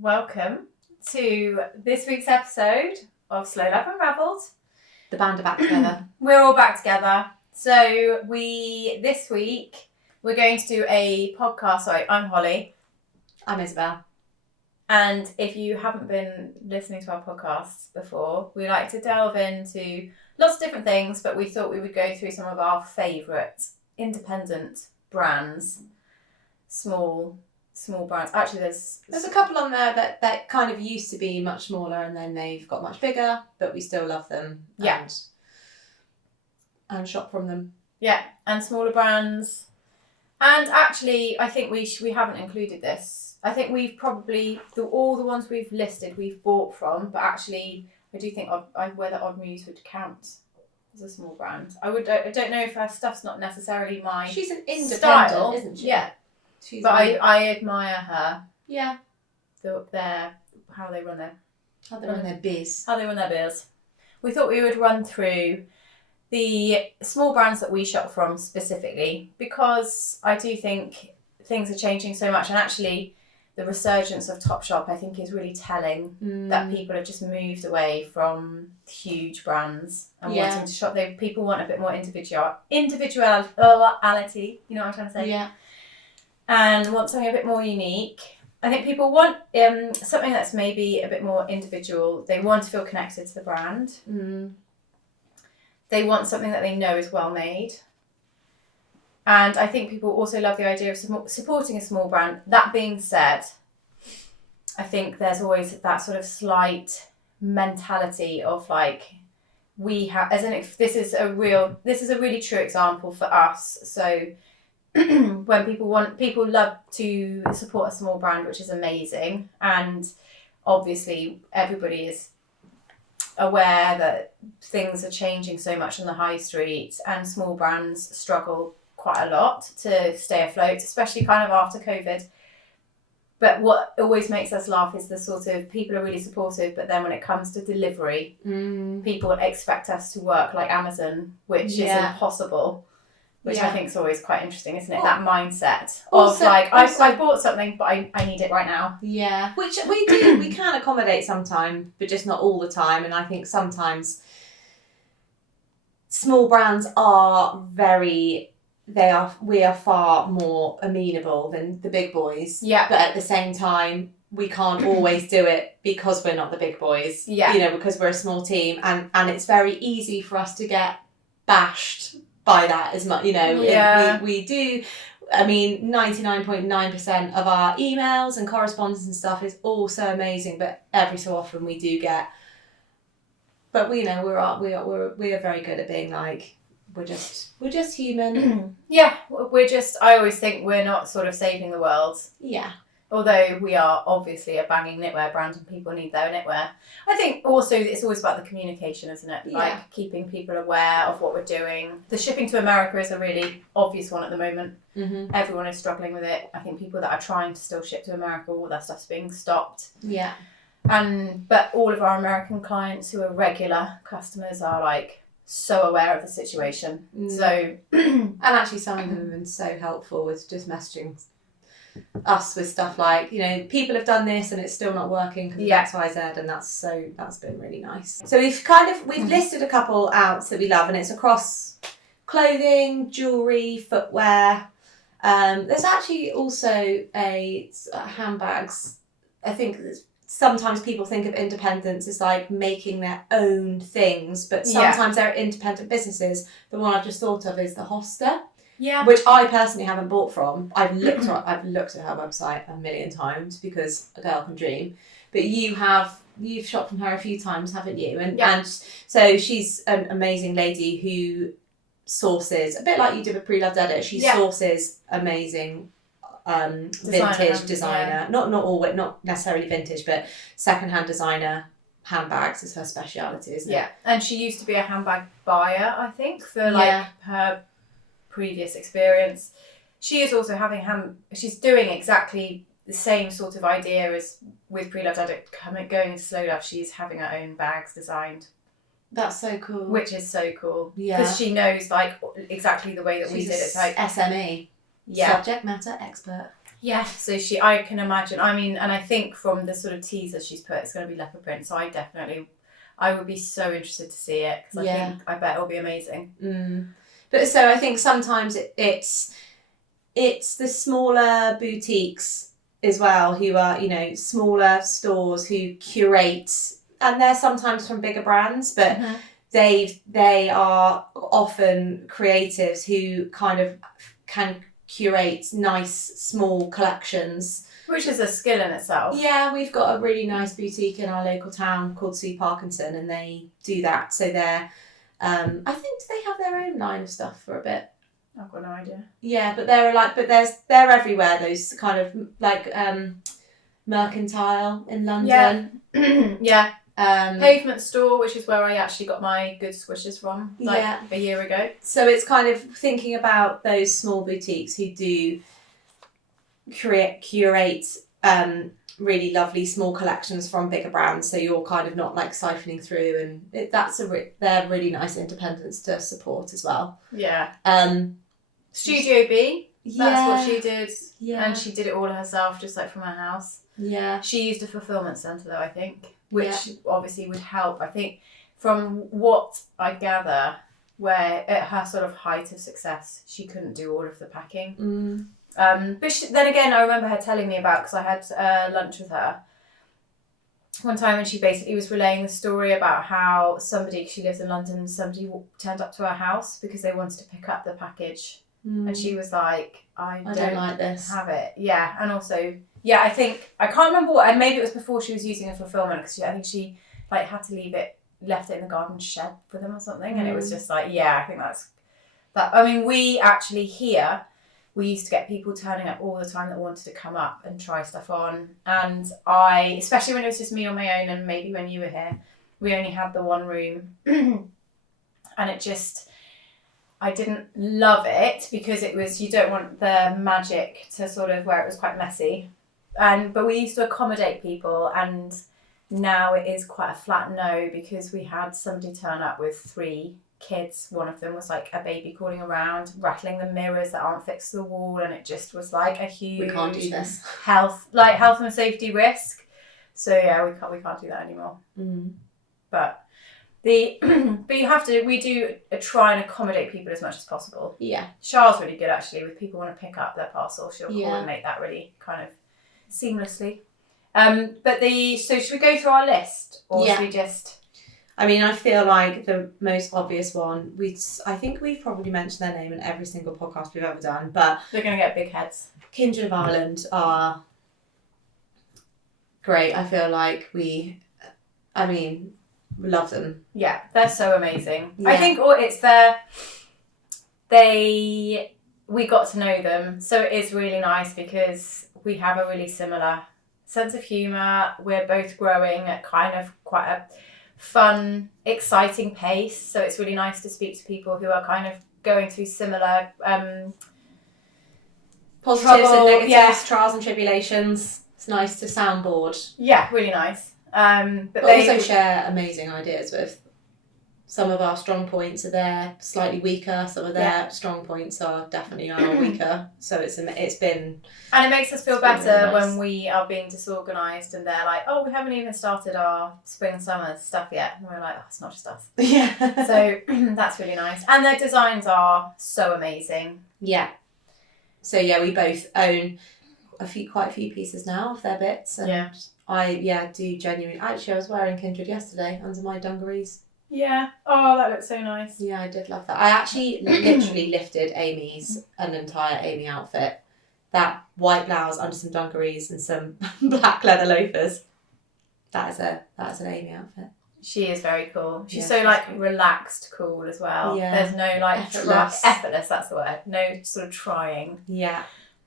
welcome to this week's episode of Love Unravelled. The band are back together. We're all back together. So this week, we're going to do a podcast. Sorry, I'm Holly. I'm Isabel. And if you haven't been listening to our podcasts before, we like to delve into lots of different things, but we thought we would go through some of our favourite independent brands, small brands. Actually, there's a couple on there that kind of used to be much smaller and then they've got much bigger, but we still love them. Yeah. And shop from them. Yeah, and smaller brands. And actually, I think we haven't included this. I think we've probably, all the ones we've listed, we've bought from, but actually, I do think whether Odd Muse would count as a small brand. I don't know if her stuff's not necessarily my She's an independent, style, isn't she? Yeah. I admire her. Yeah. How they run their biz. How they run their biz. We thought we would run through the small brands that we shop from specifically, because I do think things are changing so much, and actually the resurgence of Topshop I think is really telling that people have just moved away from huge brands and wanting to shop. People want a bit more individuality, you know what I'm trying to say? Yeah. And want something a bit more unique. I think people want something that's maybe a bit more individual. They want to feel connected to the brand. They want something that they know is well made. And I think people also love the idea of supporting a small brand. That being said, I think there's always that sort of slight mentality of like, this is a really true example for us. So when people love to support a small brand, which is amazing, and obviously everybody is aware that things are changing so much on the high street, and small brands struggle quite a lot to stay afloat, especially kind of after COVID. But what always makes us laugh is the sort of people are really supportive, but then when it comes to delivery, people expect us to work like Amazon, which is impossible. Which I think is always quite interesting, isn't it? That mindset of I bought something, but I need it right now. Yeah, which we do. We can accommodate sometimes, but just not all the time. And I think sometimes small brands we are far more amenable than the big boys. Yeah. But at the same time, we can't always do it because we're not the big boys. Yeah. You know, because we're a small team, and it's very easy for us to get bashed by that as much, you know. Yeah. We do. I mean, 99.9% of our emails and correspondence and stuff is all so amazing, but every so often we do get. But we know we are very good at being like, we're just human. Yeah, I always think we're not sort of saving the world. Yeah. Although we are obviously a banging knitwear brand and people need their knitwear. I think also it's always about the communication, isn't it? Yeah. Like keeping people aware of what we're doing. The shipping to America is a really obvious one at the moment. Mm-hmm. Everyone is struggling with it. I think people that are trying to still ship to America, all their stuff's being stopped. Yeah. But all of our American clients who are regular customers are like so aware of the situation. So and actually some of them have been so helpful with just messaging us with stuff like, you know, people have done this and it's still not working because of XYZ, and that's been really nice. So we've listed a couple out that we love, and it's across clothing, jewellery, footwear. There's actually also handbags. I think sometimes people think of independence as like making their own things, but sometimes they're independent businesses. The one I've just thought of is the Hoster. Yeah. Which I personally haven't bought from. I've looked at her website a million times because a girl can dream. But you've shopped from her a few times, haven't you? And so she's an amazing lady who sources, a bit like you did with Pre-Loved Edit, she sources amazing vintage designer. Not necessarily vintage, but secondhand designer handbags is her speciality, isn't it? Yeah. And she used to be a handbag buyer, I think, for her previous experience. She is also she's doing exactly the same sort of idea as with Pre-Loved Edit, going into Slow Love. She's having her own bags designed. That's so cool. Which is so cool. Yeah. Because she knows like exactly the way that we did it. Like SME. Yeah. Subject matter expert. Yeah, so I can imagine. I mean, and I think from the sort of teaser she's put, it's going to be leopard print. So I would be so interested to see it because I bet it'll be amazing. But so I think sometimes it's the smaller boutiques as well who are, you know, smaller stores who curate, and they're sometimes from bigger brands, but they are often creatives who kind of can curate nice small collections, which is a skill in itself. Yeah, we've got a really nice boutique in our local town called Sue Parkinson, and they do that. So they're I think they have their own line of stuff for a bit. I've got no idea. Yeah, but they're they're everywhere, those kind of like Mercantile in London. Yeah. Pavement Store, which is where I actually got my good squishes from a year ago. So it's kind of thinking about those small boutiques who do curate really lovely small collections from bigger brands, so you're kind of not like siphoning through, and they're really nice independents to support as well. Yeah. Studio B, that's what she did. Yeah. And she did it all herself, just like from her house. Yeah. She used a fulfillment centre though, I think, which obviously would help. I think from what I gather, where at her sort of height of success, she couldn't do all of the packing. But then again, I remember her telling me about, because I had lunch with her one time, and she basically was relaying the story about how she lives in London, somebody turned up to her house because they wanted to pick up the package. And she was like, I don't like this. Have it. Yeah. And also, yeah, I think, I can't remember what, and maybe it was before she was using a fulfillment, because I think she like had to left it in the garden shed for them or something. And it was just like, yeah, I think that's that. I mean, we actually here, we used to get people turning up all the time that wanted to come up and try stuff on. And especially when it was just me on my own, and maybe when you were here, we only had the one room. And it just, I didn't love it because you don't want the magic to sort of, where it was quite messy. But we used to accommodate people, and now it is quite a flat no, because we had somebody turn up with 3 kids. One of them was like a baby crawling around, rattling the mirrors that aren't fixed to the wall, and it just was like a huge we can't do this. health and safety risk. So yeah, we can't do that anymore. But you have to. We do try and accommodate people as much as possible. Yeah, Char's really good actually. With people want to pick up their parcel, she'll coordinate that really kind of seamlessly. So should we go through our list, or should we just? I mean, I feel like the most obvious one, I think we've probably mentioned their name in every single podcast we've ever done, but they're going to get big heads. Kindred of Ireland are great. I feel like we love them. Yeah, they're so amazing. Yeah. I think we got to know them, so it is really nice because we have a really similar sense of humour. We're both growing at kind of quite a fun, exciting pace, so it's really nice to speak to people who are kind of going through similar positives and negatives, trials and tribulations. It's nice to soundboard. Yeah, really nice. But they also share amazing ideas with. Some of our strong points are there, slightly weaker. Some of their strong points are definitely weaker. So it's been... And it makes us feel better really nice when we are being disorganised and they're like, oh, we haven't even started our spring, summer stuff yet. And we're like, oh, it's not just us. Yeah. So that's really nice. And their designs are so amazing. Yeah. So yeah, we both own quite a few pieces now of their bits. And I do genuinely... Actually, I was wearing Kindred yesterday under my dungarees. Yeah. Oh, that looks so nice. Yeah, I did love that. I actually literally lifted an entire Amy outfit. That white blouse under some dungarees and some black leather loafers. That's an Amy outfit. She is very cool. She's so relaxed cool as well. Yeah. There's no effortless, that's the word. No sort of trying. Yeah.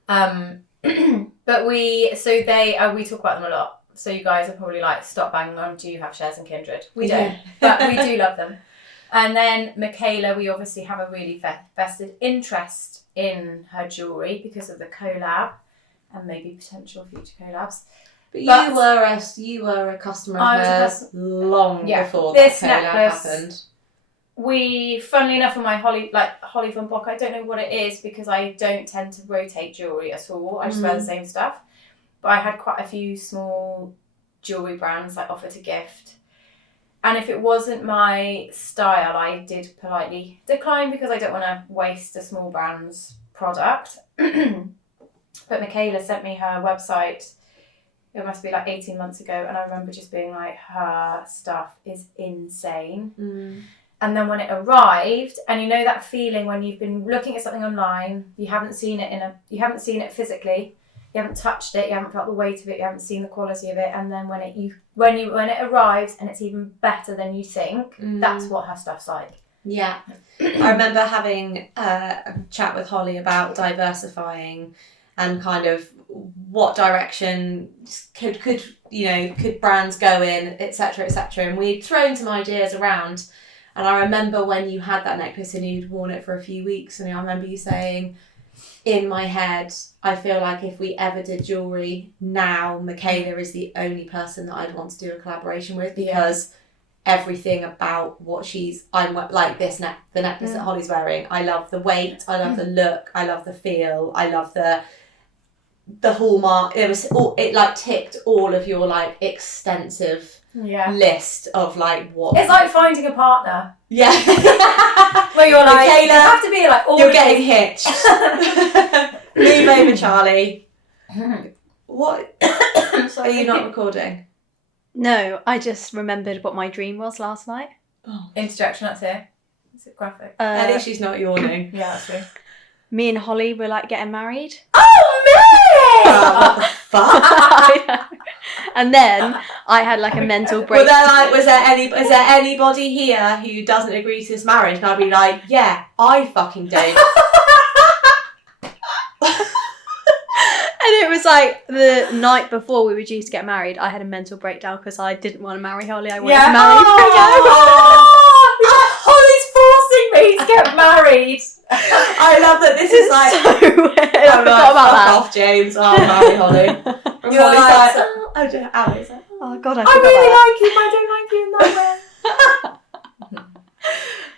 But we talk about them a lot. So you guys are probably like, stop banging on, do you have shares in Kindred? We don't, but we do love them. And then Michaela, we obviously have a really vested interest in her jewellery because of the collab and maybe potential future collabs. But you were a customer of hers long before this collab happened. funnily enough, on my Holly von Bock, I don't know what it is because I don't tend to rotate jewellery at all. I just wear the same stuff. But I had quite a few small jewellery brands like offer to gift. And if it wasn't my style, I did politely decline because I don't want to waste a small brand's product. But Michaela sent me her website, it must be like 18 months ago, and I remember just being like, her stuff is insane. And then when it arrived, and you know that feeling when you've been looking at something online, you haven't seen it physically, you haven't touched it, you haven't felt the weight of it, you haven't seen the quality of it, and then when it arrives and it's even better than you think, that's what her stuff's like. Yeah. I remember having a chat with Holly about diversifying and kind of what direction could brands go in, etc., etc. And we'd thrown some ideas around. And I remember when you had that necklace and you'd worn it for a few weeks, and I remember you saying, in my head, I feel like if we ever did jewellery now, Michaela is the only person that I'd want to do a collaboration with, because everything about what I'm like the necklace that Holly's wearing. I love the weight, I love the look, I love the feel, I love the hallmark. It like ticked all of your like extensive list of like what. It's like finding a partner. Yeah. Where you're like, Michaela, you have to be like all. You're getting hitched. Move over, Charlie. What? Are you not recording? No, I just remembered what my dream was last night. Oh. Interjection, that's it. Is it graphic? At least she's not yawning. Yeah, that's true. Me and Holly were like getting married. Oh, me! What the fuck? And then I had like a mental break. Was there anybody here who doesn't agree to this marriage? And I'd be like, yeah, I fucking don't. And it was like the night before we were due to get married, I had a mental breakdown because I didn't want to marry Holly. I wanted to marry Holly's forcing me to get married. I love that this is like so weird. I forgot about fuck that. off, James. I'll marry Holly. You're like, Ali's like, Oh god, I I forgot really about like you, but I don't like you in that way.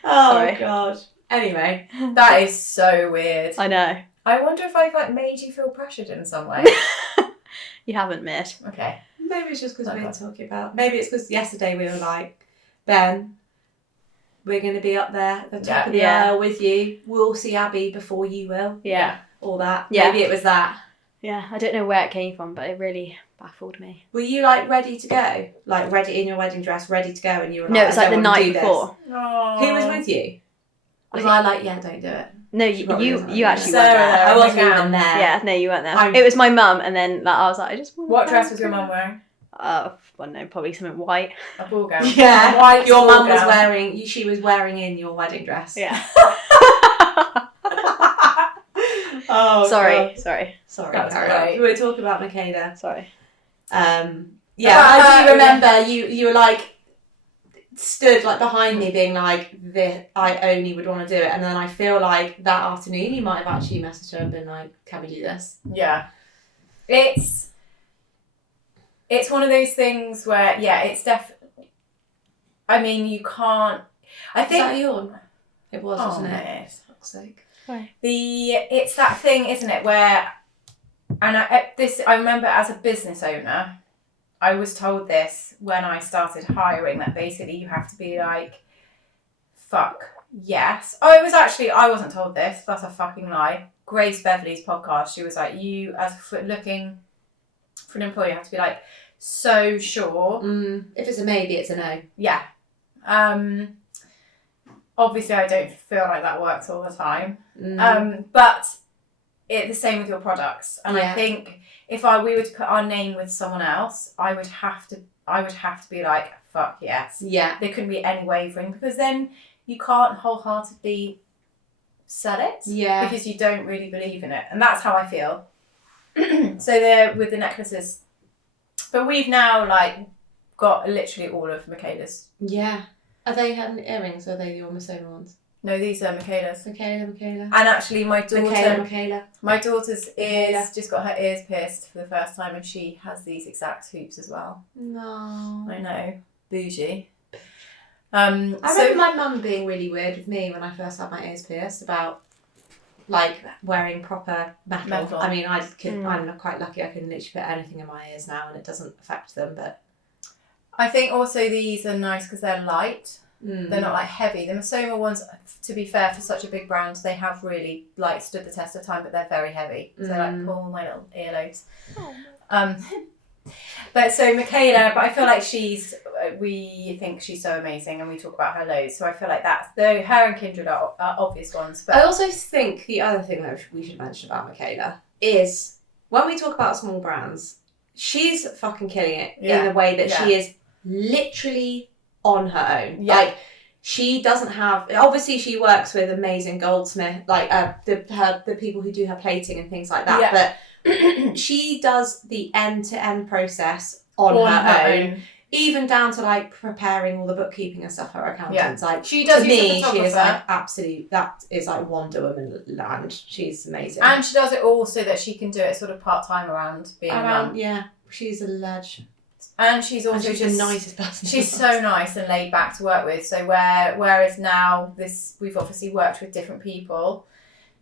oh Sorry. god. Anyway, That is so weird. I know. I wonder if I've like made you feel pressured in some way. You haven't, Miss. Okay. maybe it's just because we're talking about. Maybe it's because yesterday we were like, Ben, we're going to be up there at the top of the aisle with you. We'll see Abby before you will. Yeah. All that. Yeah. Maybe it was that. Yeah, I don't know where it came from, but it really baffled me. Were you like ready to go? Like ready in your wedding dress, ready to go, and you were like, No, it was like the don't wanna night do this? before. Aww. Who was with you? Was I like, yeah, don't do it? No, Probably you wasn't. actually Sarah, weren't there. I wasn't gown. even there. Yeah, no, you weren't there. I'm- It was my mum, and then like I was like, I just want. What dress was your mum wearing? I don't know, probably something white. A ball gown. Yeah, A white your ball mum was gown. wearing. She was wearing in your wedding dress. Yeah. Oh, Sorry. That's Carry great. on. We were talking about Michaela. Sorry. Yeah, I do remember you were like stood like behind me being like, I only would want to do it, and then I feel like that afternoon you might have actually messaged her and been like, can we do this? Yeah. It's one of those things where, it's I mean, you can't. I Is think. that a yawn? It was, wasn't it? mate. For fuck's sake. It's that thing, isn't it, where, and I remember as a business owner, I was told this when I started hiring, that basically you have to be like, fuck yes. Oh, it was actually, I wasn't told this, that's a fucking lie. Grace Beverley's podcast, she was like, you as looking for an employee have to be like so sure. If it's a maybe, it's a no. Yeah. Obviously I don't feel like that works all the time. But it's the same with your products. And I think if we were to put our name with someone else, I would have to be like, fuck yes. Yeah. There couldn't be any wavering, because then you can't wholeheartedly sell it. Yeah. Because you don't really believe in it. And that's how I feel. So they're with the necklaces. But we've now like got literally all of Michaela's. Yeah. Are they having earrings, or are they your Masona ones? No, these are Michaela's. Michaela. And actually my daughter, Michaela. my daughter's Michaela. ears, just got her ears pierced for the first time, and she has these exact hoops as well. No. I know. Bougie. I remember my mum being really weird with me when I first had my ears pierced about like wearing proper metal. I mean, I'm quite lucky. I can literally put anything in my ears now and it doesn't affect them. But I think also these are nice because they're light. They're not like heavy. The Masoma ones, to be fair, for such a big brand, they have really like stood the test of time, but they're very heavy. So like pull my little earlobes. But so Michaela, but I feel like we think she's so amazing and we talk about her loads. So I feel like though her and Kindred are obvious ones. But I also think the other thing that we should mention about Michaela is when we talk about small brands, she's fucking killing it in the way that she is literally on her own. Like she doesn't have, obviously she works with amazing goldsmith, like the people who do her plating and things like that, but she does the end-to-end process on her own, even down to like preparing all the bookkeeping and stuff for her accountants. Like she does, to me, she is like absolutely, that is like Wonder Woman land. She's amazing, and she does it all so that she can do it sort of part-time around being a mum. She's a ledge. And she's also the nicest person. She's so nice and laid back to work with. So whereas now we've obviously worked with different people,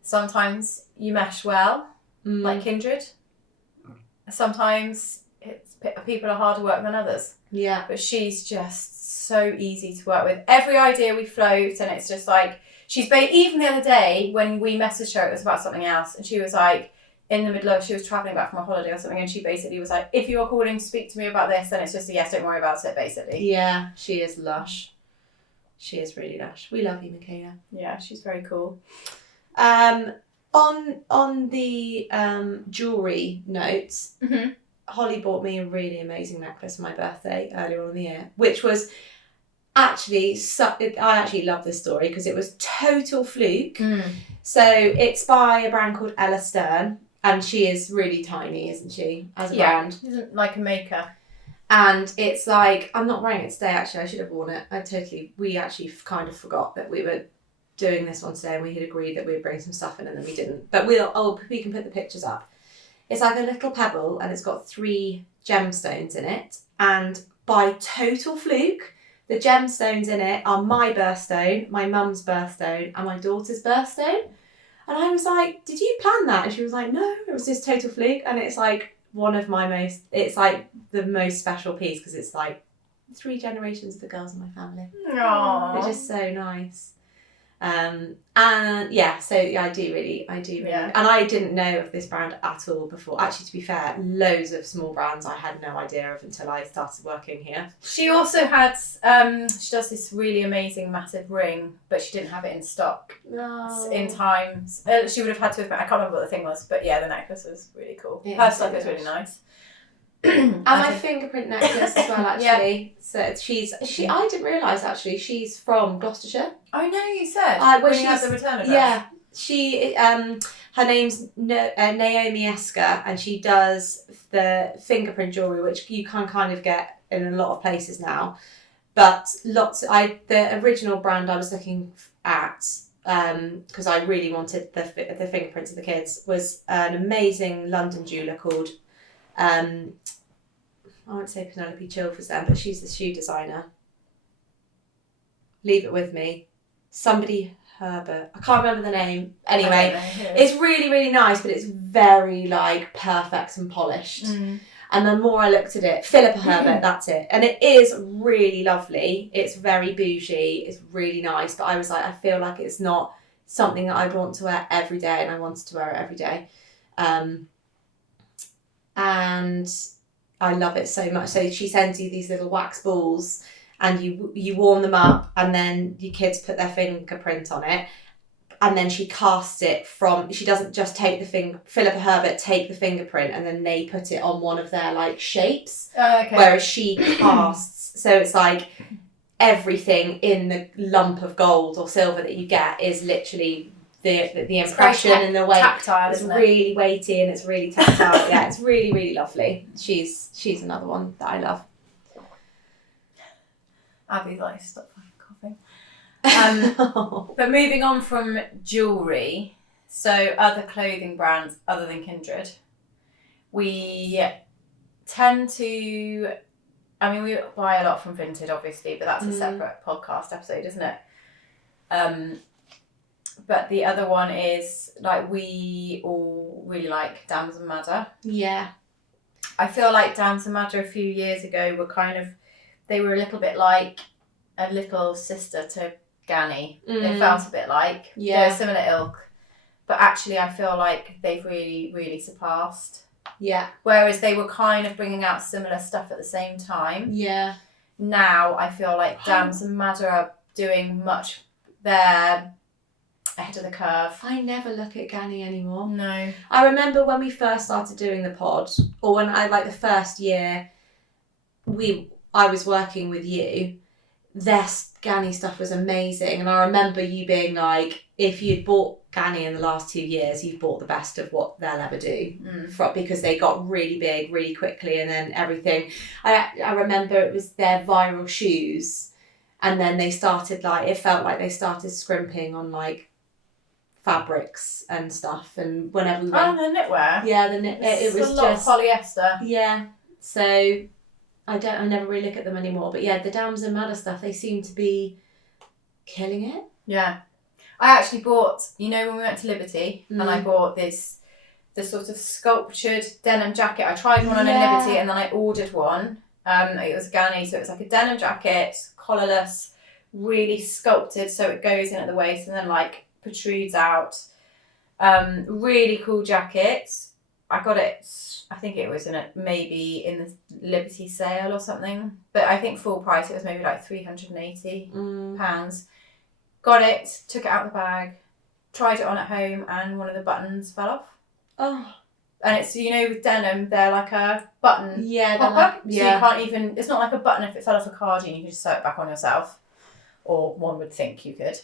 sometimes you mesh well, like Kindred. Sometimes people are harder to work than others. Yeah. But she's just so easy to work with. Every idea we float, and it's just like even the other day when we messaged her, it was about something else, and she was like, in the middle of, she was travelling back from a holiday or something, and she basically was like, if you're calling to speak to me about this, then it's just a yes, don't worry about it, basically. Yeah, she is lush. She is really lush. We love you, Michaela. Yeah, she's very cool. On the jewellery notes, Holly bought me a really amazing necklace for my birthday earlier on in the year, which was actually, I actually love this story because it was total fluke. So it's by a brand called Ella Stern. And she is really tiny, isn't she, as a brand? Isn't like a maker. And it's like, I'm not wearing it today, actually. I should have worn it. We actually kind of forgot that we were doing this one today and we had agreed that we'd bring some stuff in and then we didn't. But we can put the pictures up. It's like a little pebble and it's got 3 gemstones in it. And by total fluke, the gemstones in it are my birthstone, my mum's birthstone, and my daughter's birthstone. And I was like, did you plan that? And she was like, no, it was just total fluke. And it's like it's like the most special piece because it's like 3 generations of the girls in my family. Aww. Which is so nice. And yeah, so I do really. And I didn't know of this brand at all before. Actually, to be fair, loads of small brands I had no idea of until I started working here. She also had, she does this really amazing massive ring, but she didn't have it in stock in time. She would have had to have, I can't remember what the thing was, but yeah, the necklace was really cool. Her stuff is really nice. And my fingerprint necklace as well, actually. So I didn't realise actually she's from Gloucestershire. I know you said when she had the return address. Yeah, she her name's Naomi Esker, and she does the fingerprint jewellery, which you can kind of get in a lot of places now. But the original brand I was looking at, because I really wanted the fingerprints of the kids, was an amazing London jeweller called. I won't say Penelope Chilvers then, but she's the shoe designer. Leave it with me. Somebody Herbert. I can't remember the name. Anyway, it's really, really nice, but it's very like perfect and polished. And the more I looked at it, Philippa Herbert, that's it. And it is really lovely. It's very bougie. It's really nice. But I was like, I feel like it's not something that I'd want to wear every day, and I wanted to wear it every day. And I love it so much. So she sends you these little wax balls and you warm them up, and then your kids put their fingerprint on it, and then she casts it she doesn't just take Philippa Herbert take the fingerprint and then they put it on one of their like shapes, whereas she casts, so it's like everything in the lump of gold or silver that you get is literally the impression and the weight. Tactile, it's really weighty and it's really tactile. Yeah, it's really, really lovely. She's another one that I love. Abby's like, stop fucking coughing. But moving on from jewellery, so other clothing brands other than Kindred, we tend to I mean, we buy a lot from Vinted, obviously, but that's a separate podcast episode, isn't it? But the other one is, like, we all really like Damson Madder. Yeah. I feel like Damson Madder a few years ago they were a little bit like a little sister to Ganni. They felt a bit like. Yeah. They're a similar ilk. But actually, I feel like they've really, really surpassed. Yeah. Whereas they were kind of bringing out similar stuff at the same time. Yeah. Now, I feel like Damson Madder are doing they're ahead of the curve. I never look at Ganni anymore. No. I remember when we first started doing the pod, or when the first year I was working with you, their Ganni stuff was amazing. And I remember you being like, if you'd bought Ganni in the last 2 years, you've bought the best of what they'll ever do. Because they got really big really quickly, and then everything. I remember it was their viral shoes, and then they started it felt like they started scrimping on fabrics and stuff, and whenever we went... Oh, the knitwear. Yeah, the knit. It was a lot just of polyester. Yeah, so I never really look at them anymore. But yeah, the Damson Madder stuff, they seem to be killing it. Yeah, I actually bought. You know, when we went to Liberty, and I bought the sort of sculptured denim jacket. I tried one on a Liberty, and then I ordered one. It was Ganni, so it was like a denim jacket, collarless, really sculpted, so it goes in at the waist, and then protrudes out. Really cool jacket. I got it, I think it was maybe in the Liberty sale or something, but I think full price it was maybe £380. Got it, took it out of the bag, tried it on at home, and one of the buttons fell off. Oh. And it's, with denim, they're like a button Yeah, so you can't even, it's not like a button if it fell off a cardigan, you can just sew it back on yourself. Or one would think you could.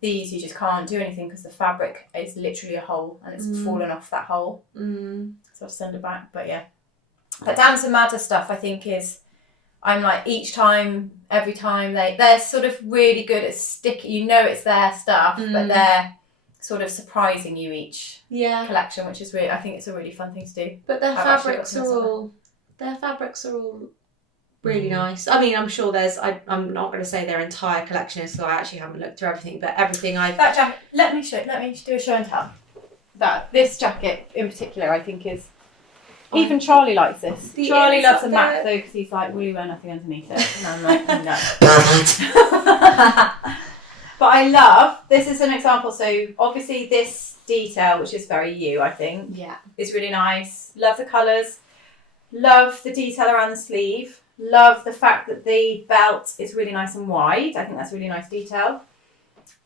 These you just can't do anything because the fabric is literally a hole and it's fallen off that hole. So I'll send it back. But yeah. But Damson Madder stuff I think is, I'm like every time they're sort of really good at sticking, it's their stuff, but they're sort of surprising you each collection, which is really, I think it's a really fun thing to do. But their fabrics are all really nice. I mean, I'm sure I'm not going to say their entire collection is, so I actually haven't looked through everything, but everything that jacket, let me do a show and tell. This jacket in particular, I think is, even Charlie likes this. Charlie loves a MAC though, because he's like, will you wear nothing underneath it? And I'm like, no. But I love, this is an example, so obviously this detail, which is very you, I think, is really nice. Love the colours, love the detail around the sleeve. Love the fact that the belt is really nice and wide. I think that's really nice detail.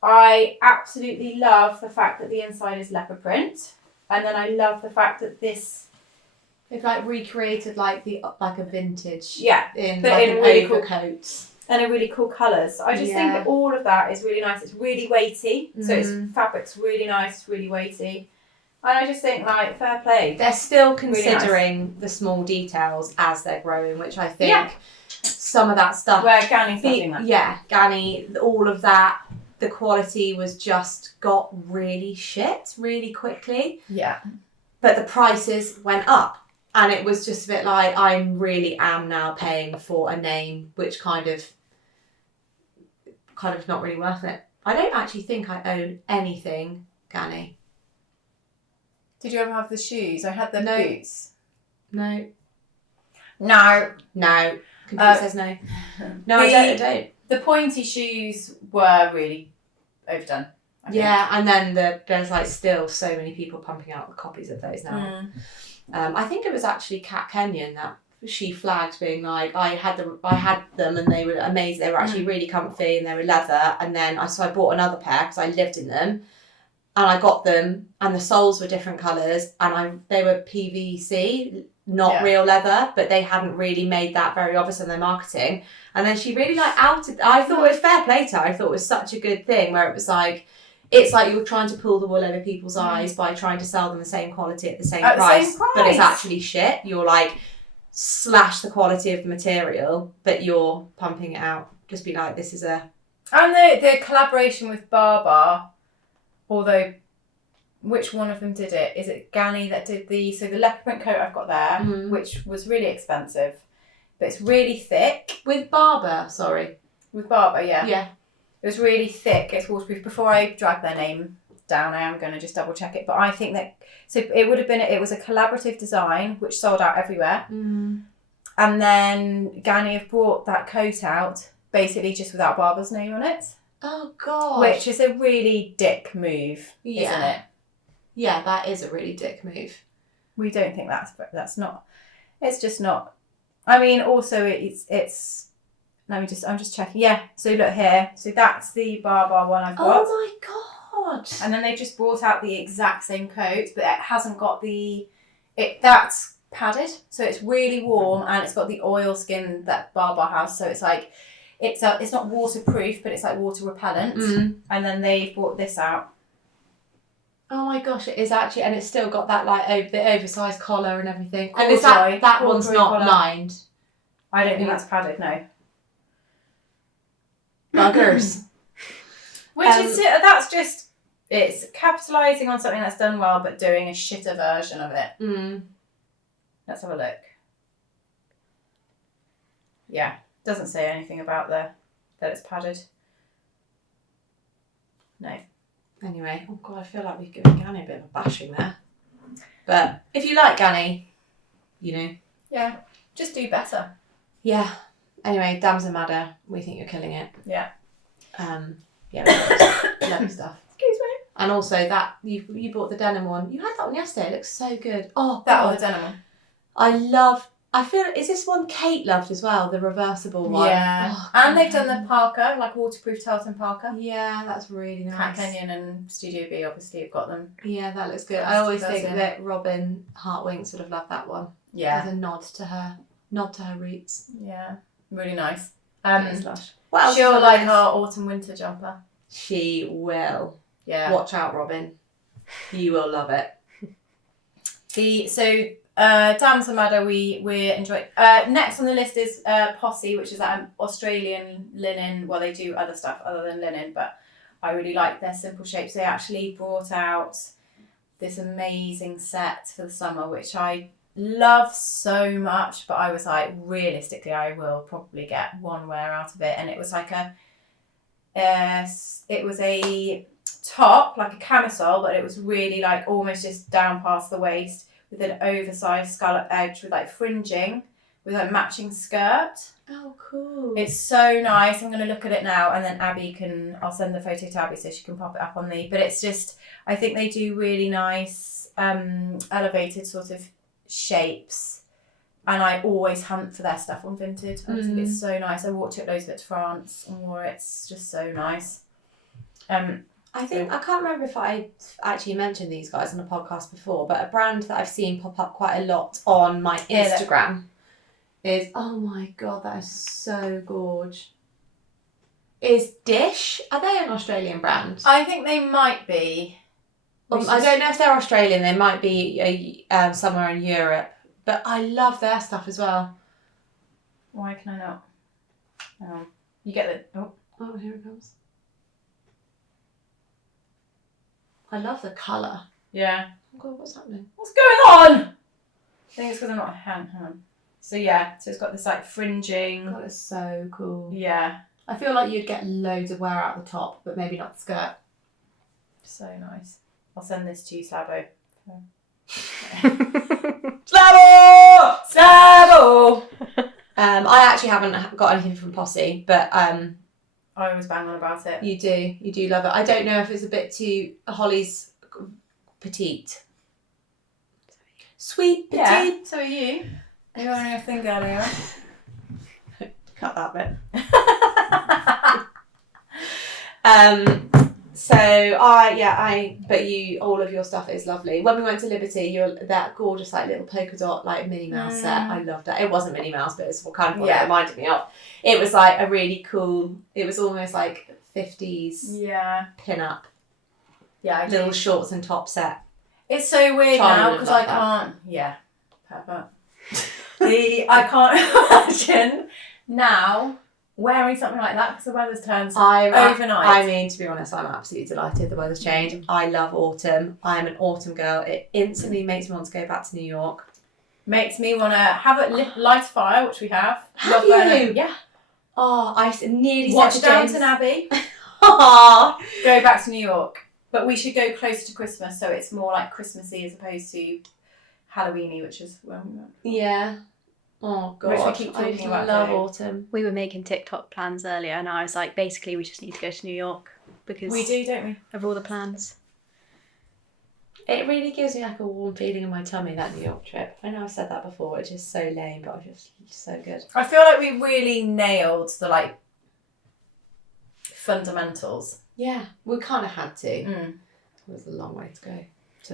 I absolutely love the fact that the inside is leopard print. And then I love the fact that they've recreated a vintage in but in really overcoat. And in really cool colours. I just think that all of that is really nice. It's really weighty. So its fabric's really nice, really weighty. And I just think, fair play. They're still considering the small details as they're growing, which I think some of that stuff... Where Ganni's not doing that. Yeah, Ganni, all of that, the quality was just got really shit really quickly. Yeah. But the prices went up. And it was just a bit I really am now paying for a name which kind of not really worth it. I don't actually think I own anything Ganni. Did you ever have the shoes? I had the boots. No. Computer says no. No, I don't. The pointy shoes were really overdone. And then there's thell so many people pumping out copies of those now. I think it was actually Kat Kenyon that she flagged being I had them and they were amazing. They were actually really comfy and they were leather. And then I bought another pair because I lived in them. And I got them, and the soles were different colours, and they were PVC, not real leather, but they hadn't really made that very obvious in their marketing. And then she really outed. I thought it was fair play to her. I thought it was such a good thing where it was it's like you were trying to pull the wool over people's eyes by trying to sell them the same quality at the same price, but it's actually shit. You're slash the quality of the material, but you're pumping it out. Just be this is a. And the collaboration with Barbar. Although, which one of them did it? Is it Ganni that did the leopard print coat I've got there, which was really expensive. but it's really thick. With Barber, sorry. With Barber, yeah. Yeah. It was really thick. It's waterproof. Before I drag their name down, I am going to just double check it. But I think that, so it was a collaborative design which sold out everywhere. Mm. And then Ganni have brought that coat out basically just without Barber's name on it. Oh, God. Which is a really dick move, isn't it? Yeah, that is a really dick move. We don't think that's not, it's just not. I mean, also it's I'm just checking. Yeah, so look here. So that's the Barber one I've got. Oh my God. And then they've just brought out the exact same coat, but it hasn't got that's padded. So it's really warm and it's got the oil skin that Barber has. So it's like, it's not waterproof, but it's like water repellent. Mm. And then they've brought this out. Oh my gosh, it is actually, and it's still got that like the oversized collar and everything. And Corduroy, is that one's corduroy not collar. lined? I don't think that's padded, no. Buggers. Which that's just, it's capitalising on something that's done well, but doing a shitter version of it. Mm. Let's have a look. Yeah, doesn't say anything about that it's padded. No. Anyway, oh God, I feel like we've given Ganni a bit of a bashing there. But if you like Ganni, you know. Yeah, just do better. Yeah. Anyway, Damson Madder, we think you're killing it. Yeah. Yeah, lovely stuff. Excuse me. And also that you bought the denim one. You had that one yesterday. It looks so good. Oh, That God. or the denim one. I feel, is this one Kate loved as well, the reversible one? Yeah. Oh, And they've done the Parker, like waterproof Tartan Parker. Yeah, that's really Cat nice. Kenyon and Studio B obviously have got them. Yeah, that looks good. That's I always think interesting. that Robin Hartwinks would have loved that one. Yeah. As a nod to her roots. Yeah. Really nice. It's lush. What else She'll is on like this? our autumn winter jumper. She will. Yeah. Watch out, Robin. You will love it. Damson Madder we enjoy. Next on the list is Posse, which is Australian linen. Well, they do other stuff other than linen, but I really like their simple shapes. They actually brought out this amazing set for the summer, which I love so much, but I was like, realistically, I will probably get one wear out of it. And it was like it was a top, like a camisole, but it was really like almost just down past the waist with an oversized scallop edge with like fringing with a matching skirt. Oh, cool. It's so nice. I'm going to look at it now, and then I'll send the photo to Abby so she can pop it up on but it's just, I think they do really nice elevated sort of shapes, and I always hunt for their stuff on Vinted. I think it's so nice. I took loads of it to France and wore it. It's just so nice. I think, I can't remember if I actually mentioned these guys on the podcast before, but a brand that I've seen pop up quite a lot on my Instagram is, oh my God, that is so gorge. Is Dish. Are they an Australian brand? I think they might be. I don't know if they're Australian. They might be somewhere in Europe. But I love their stuff as well. Why can I not? You get the... Oh, here it comes. I love the colour. Yeah. Oh God, what's happening? What's going on? I think it's because I'm not hang on. So yeah, so it's got this like fringing. God, it's so cool. Yeah. I feel like you'd get loads of wear out the top, but maybe not the skirt. So nice. I'll send this to you, Slabo. Slabo! I actually haven't got anything from Posse, but I always bang on about it. you do love it. I don't know if it's a bit too Holly's petite. Sweet petite. Yeah, so are you. Are you wearing a thing earlier? Cut that bit. But all of your stuff is lovely. When we went to Liberty, that gorgeous like little polka dot like Minnie Mouse set. I loved it. It wasn't Minnie Mouse, but it's kind of what it reminded me of. It was like a really cool. It was almost like 50s pin up. Yeah, little shorts and top set. It's so weird now because I can't. Yeah, perfect. I can't imagine now wearing something like that because the weather's turned overnight. I mean, to be honest, I'm absolutely delighted the weather's changed. I love autumn. I'm an autumn girl. It instantly makes me want to go back to New York. makes me want to have a light fire, which we have. Have Love you? Yeah. Oh, I nearly Watch said to James. Downton Abbey. Aw. Go back to New York. But we should go closer to Christmas, so it's more like Christmassy as opposed to Halloweeny, which is when we went. Yeah. Oh god, Which we keep talking about love doing. autumn. We were making TikTok plans earlier, and I was like, basically, we just need to go to New York because We do, don't we? of all the plans. It really gives me like a warm feeling in my tummy, that New York trip. I know I've said that before, it's just so lame, but it's just so good. I feel like we really nailed the like fundamentals. Yeah, we kind of had to. Mm. It was a long way to go.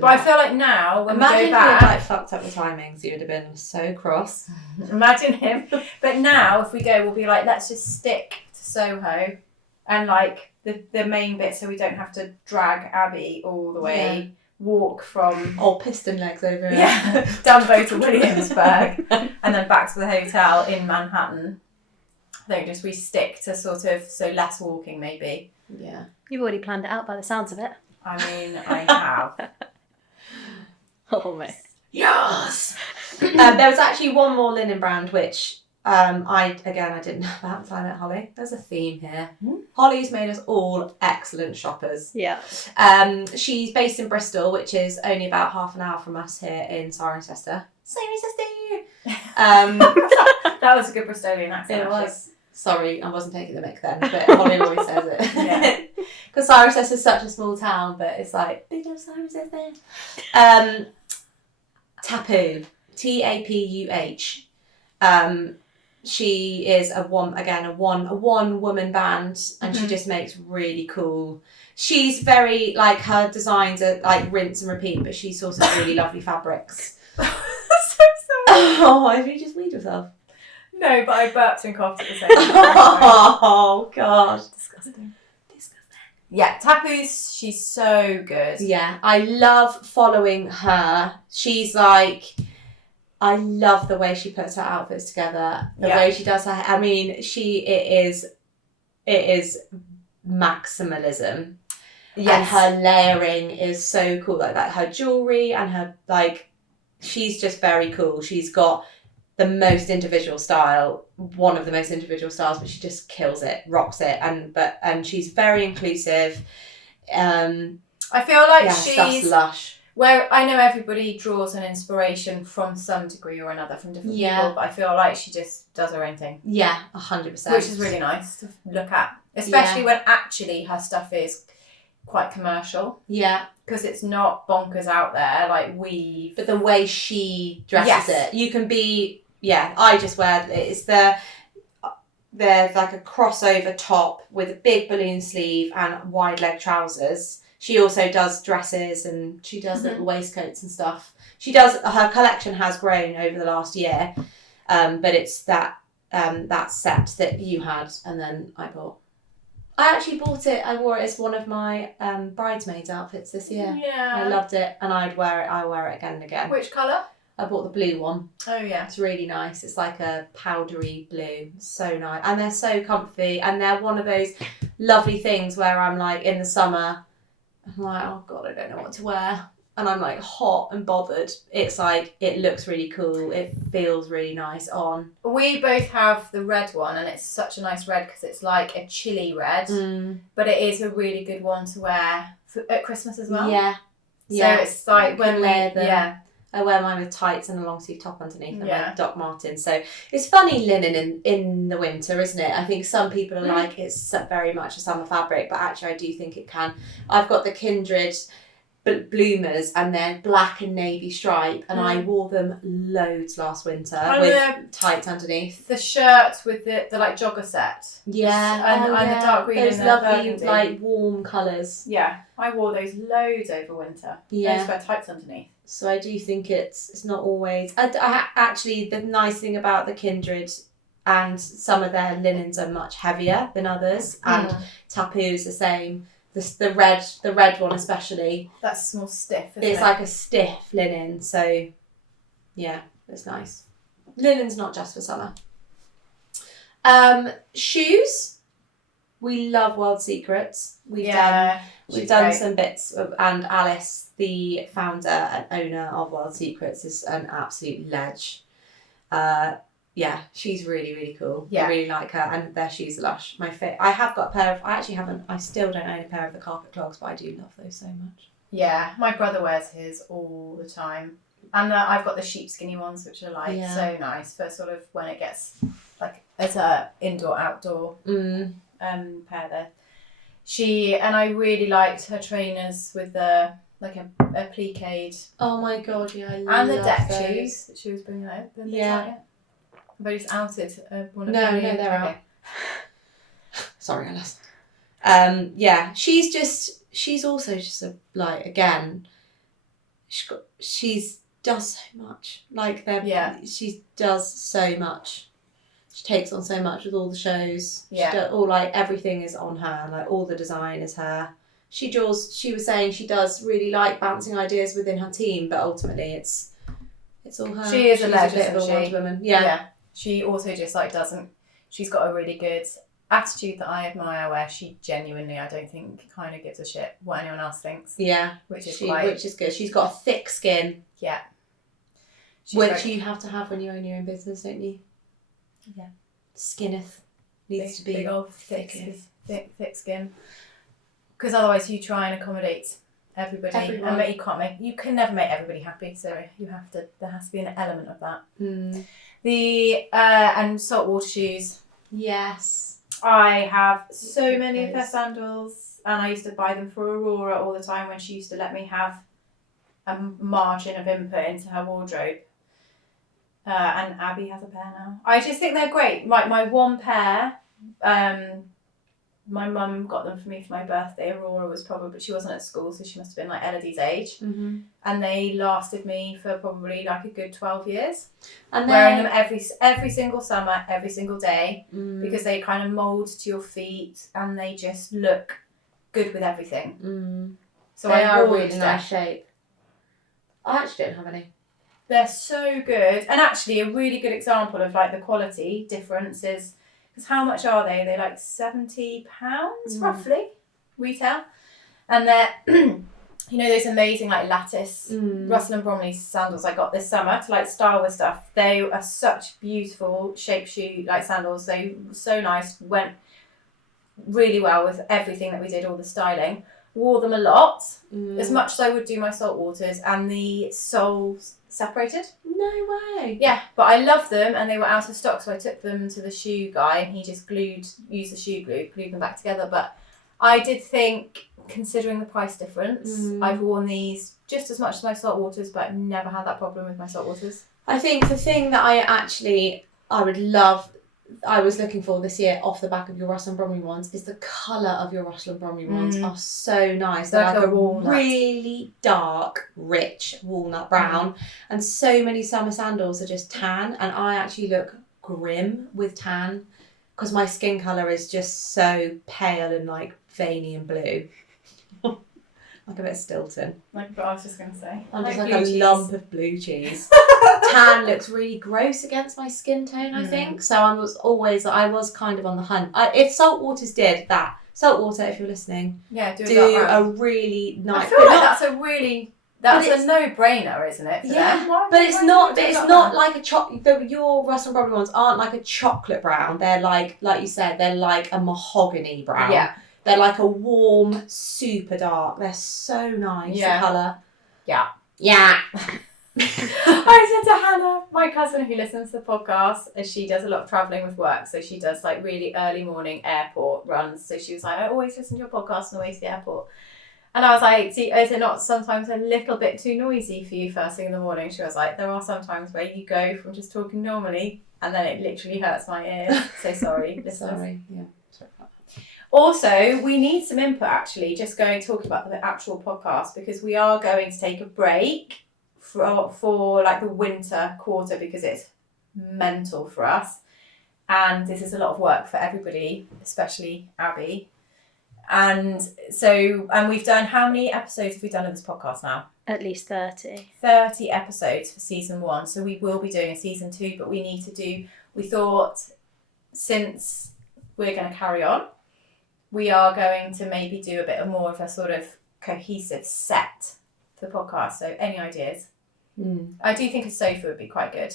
But I feel like now, when imagine we if go you had back, like fucked up the timings, you would have been so cross. imagine him. But now, if we go, we'll be like, let's just stick to Soho and like the main bit, so we don't have to drag Abby all the way. Yeah. Walk from Piston legs over it. down the boat to Williamsburg and then back to the hotel in Manhattan. I think just we stick to sort of less walking maybe. Yeah. You've already planned it out by the sounds of it. I mean, I have. Oh, mate. Yes. There was actually one more linen brand which I didn't know about until I met Holly. There's a theme here. Holly's made us all excellent shoppers. Yeah. She's based in Bristol, which is only about half an hour from us here in Cirencester. That was a good Bristolian accent. It actually. was. Sorry, I wasn't taking the mic then, but Holly always says it. Yeah. Because Cirencester is such a small town, but it's like, big love Cirencester. Tapu. Tapuh. She is a one woman band, and she just makes really cool. She's very like, her designs are like rinse and repeat, but she sources really lovely fabrics. So sorry. Oh, have you just weed yourself? No, but I burped and coughed at the same time. Oh god, Disgusting. Yeah, Tapu's, she's so good. yeah, I love following her. She's like, I love the way she puts her outfits together. The way she does her. I mean, it is maximalism. Yes. And her layering is so cool. Like her jewelry and her she's just very cool. She's got the most individual style, one of the most individual styles, but she just kills it, rocks it, and she's very inclusive. I feel like stuff's she's lush. where I know everybody draws an inspiration from some degree or another from different people, but I feel like she just does her own thing. Yeah, 100%. Which is really nice to look at, especially when actually her stuff is quite commercial. Yeah. Because it's not bonkers out there, like But the way she dresses it, you can be. Yeah, I just wear there's like a crossover top with a big balloon sleeve and wide leg trousers. She also does dresses and she does little waistcoats and stuff. Her collection has grown over the last year, but it's that set that you had and then I bought. I actually bought it. I wore it as one of my bridesmaids outfits this year. Yeah. I loved it and I wear it again and again. Which colour? I bought the blue one. Oh yeah. It's really nice. It's like a powdery blue. So nice. And they're so comfy. And they're one of those lovely things where I'm like in the summer, I'm like, oh God, I don't know what to wear. And I'm like hot and bothered. It's like, it looks really cool. It feels really nice on. We both have the red one and it's such a nice red because it's like a chilly red. But it is a really good one to wear at Christmas as well. Yeah. So it's like when I wear mine with tights and a long sleeve top underneath and like Doc Martens. So it's funny linen in the winter, isn't it? I think some people are like, it's very much a summer fabric, but actually I do think it can. I've got the Kindred bloomers and they're black and navy stripe and I wore them loads last winter with tights underneath. The shirt with the like jogger set. Yeah. And the dark green those and the lovely burgundy. like warm colours. Yeah, I wore those loads over winter. Yeah. I just wear tights underneath. So I do think it's not always. I actually, the nice thing about the Kindred and some of their linens are much heavier than others, and Tapu is the same. The red one especially. That's more stiff. It's like a stiff linen, so yeah, it's nice. Linen's not just for summer. Shoes. We love World Secrets. We've she's done great. some bits and Alice, the founder and owner of World Secrets, is an absolute ledge. Yeah, she's really, really cool. Yeah. I really like her, and their shoes are lush. I have got a pair of, I still don't own a pair of the carpet clogs, but I do love those so much. Yeah, my brother wears his all the time. And I've got the sheepskinny ones, which are like so nice for sort of when it gets like as a indoor-outdoor pair there. And I really liked her trainers with the like a pliqued. Oh my god, yeah, and the love deck those. shoes that she was bringing out. Yeah. Have I just outed one of No, them? they're out. Okay. Sorry, Alice. Yeah, she's also just a, like, again, she's does so much. Like, she does so much. She takes on so much with all the shows. Yeah. All, like, everything is on her. Like, all the design is her. She was saying she does really like bouncing ideas within her team, but ultimately it's all her. She is She's a legend, bit of a isn't Wonder she? Woman. Yeah. She also just like she's got a really good attitude that I admire, where she genuinely, I don't think, kind of gives a shit what anyone else thinks. Yeah. Which is good. She's got a thick skin. Yeah. Which you have to have when you own your own business, don't you? Yeah. Skinneth needs to be big old thick skin. Because otherwise you try and accommodate everybody. Everyone. And you can never make everybody happy, so there has to be an element of that. The and saltwater shoes. Yes. I have so many of her sandals, and I used to buy them for Aurora all the time when she used to let me have a margin of input into her wardrobe. And Abby has a pair now. I just think they're great. My one pair, my mum got them for me for my birthday. Aurora she wasn't at school, so she must have been like Elodie's age. Mm-hmm. And they lasted me for probably like a good 12 years. And wearing them every single summer, every single day, Mm. because they kind of mould to your feet and they just look good with everything. So they are a wore them really to nice death. shape. I actually don't have any. They're so good. And actually a really good example of like the quality difference is, because how much are they? They're like £70 roughly, retail. And they're, you know, those amazing like lattice Russell and Bromley sandals I got this summer to like style with stuff. They are such beautiful shape shoe like sandals. They were so nice, went really well with everything that we did, all the styling. Wore them a lot, as much as I would do my salt waters, and the soles separated. No way. Yeah, but I love them, and they were out of stock, so I took them to the shoe guy, and he just used the shoe glue, glued them back together. But I did think, considering the price difference, I've worn these just as much as my salt waters, but I've never had that problem with my salt waters. I think the thing that I was looking for this year off the back of your Russell and Bromley ones is the colour of your Russell and Bromley ones are so nice. They're like a walnut. really dark, rich walnut brown, and so many summer sandals are just tan, and I actually look grim with tan because my skin colour is just so pale and like veiny and blue. Like a bit of Stilton. Like what I was just going to say. I'm just like blue a cheese. lump of blue cheese. Tan looks really gross against my skin tone, I think. So I was kind of on the hunt. If Saltwaters did that, Saltwater, if you're listening, yeah, do a really nice. I feel like that's a no-brainer, isn't it? For them? But it's not. It's not like a chocolate. Your Russell and Bromley ones aren't like a chocolate brown. They're like you said, they're like a mahogany brown. Yeah. They're like a warm, super dark. They're so nice. Yeah. The colour. Yeah. Yeah. I said to Hannah, my cousin who listens to the podcast, as she does a lot of travelling with work, so she does like really early morning airport runs. So she was like, I always listen to your podcast on the way to the airport. And I was like, is it not sometimes a little bit too noisy for you first thing in the morning? She was like, there are some times where you go from just talking normally and then it literally hurts my ears. So sorry, listeners. Sorry. Yeah. Sorry about that. Also, we need some input actually, just talking about the actual podcast, because we are going to take a break for like the winter quarter because it's mental for us. And this is a lot of work for everybody, especially Abby. And we've done, how many episodes have we done of this podcast now? At least 30. 30 episodes for season 1. So we will be doing a season 2, but we thought, since we're going to carry on, we are going to maybe do a bit more of a sort of cohesive set for the podcast. So any ideas? I do think a sofa would be quite good.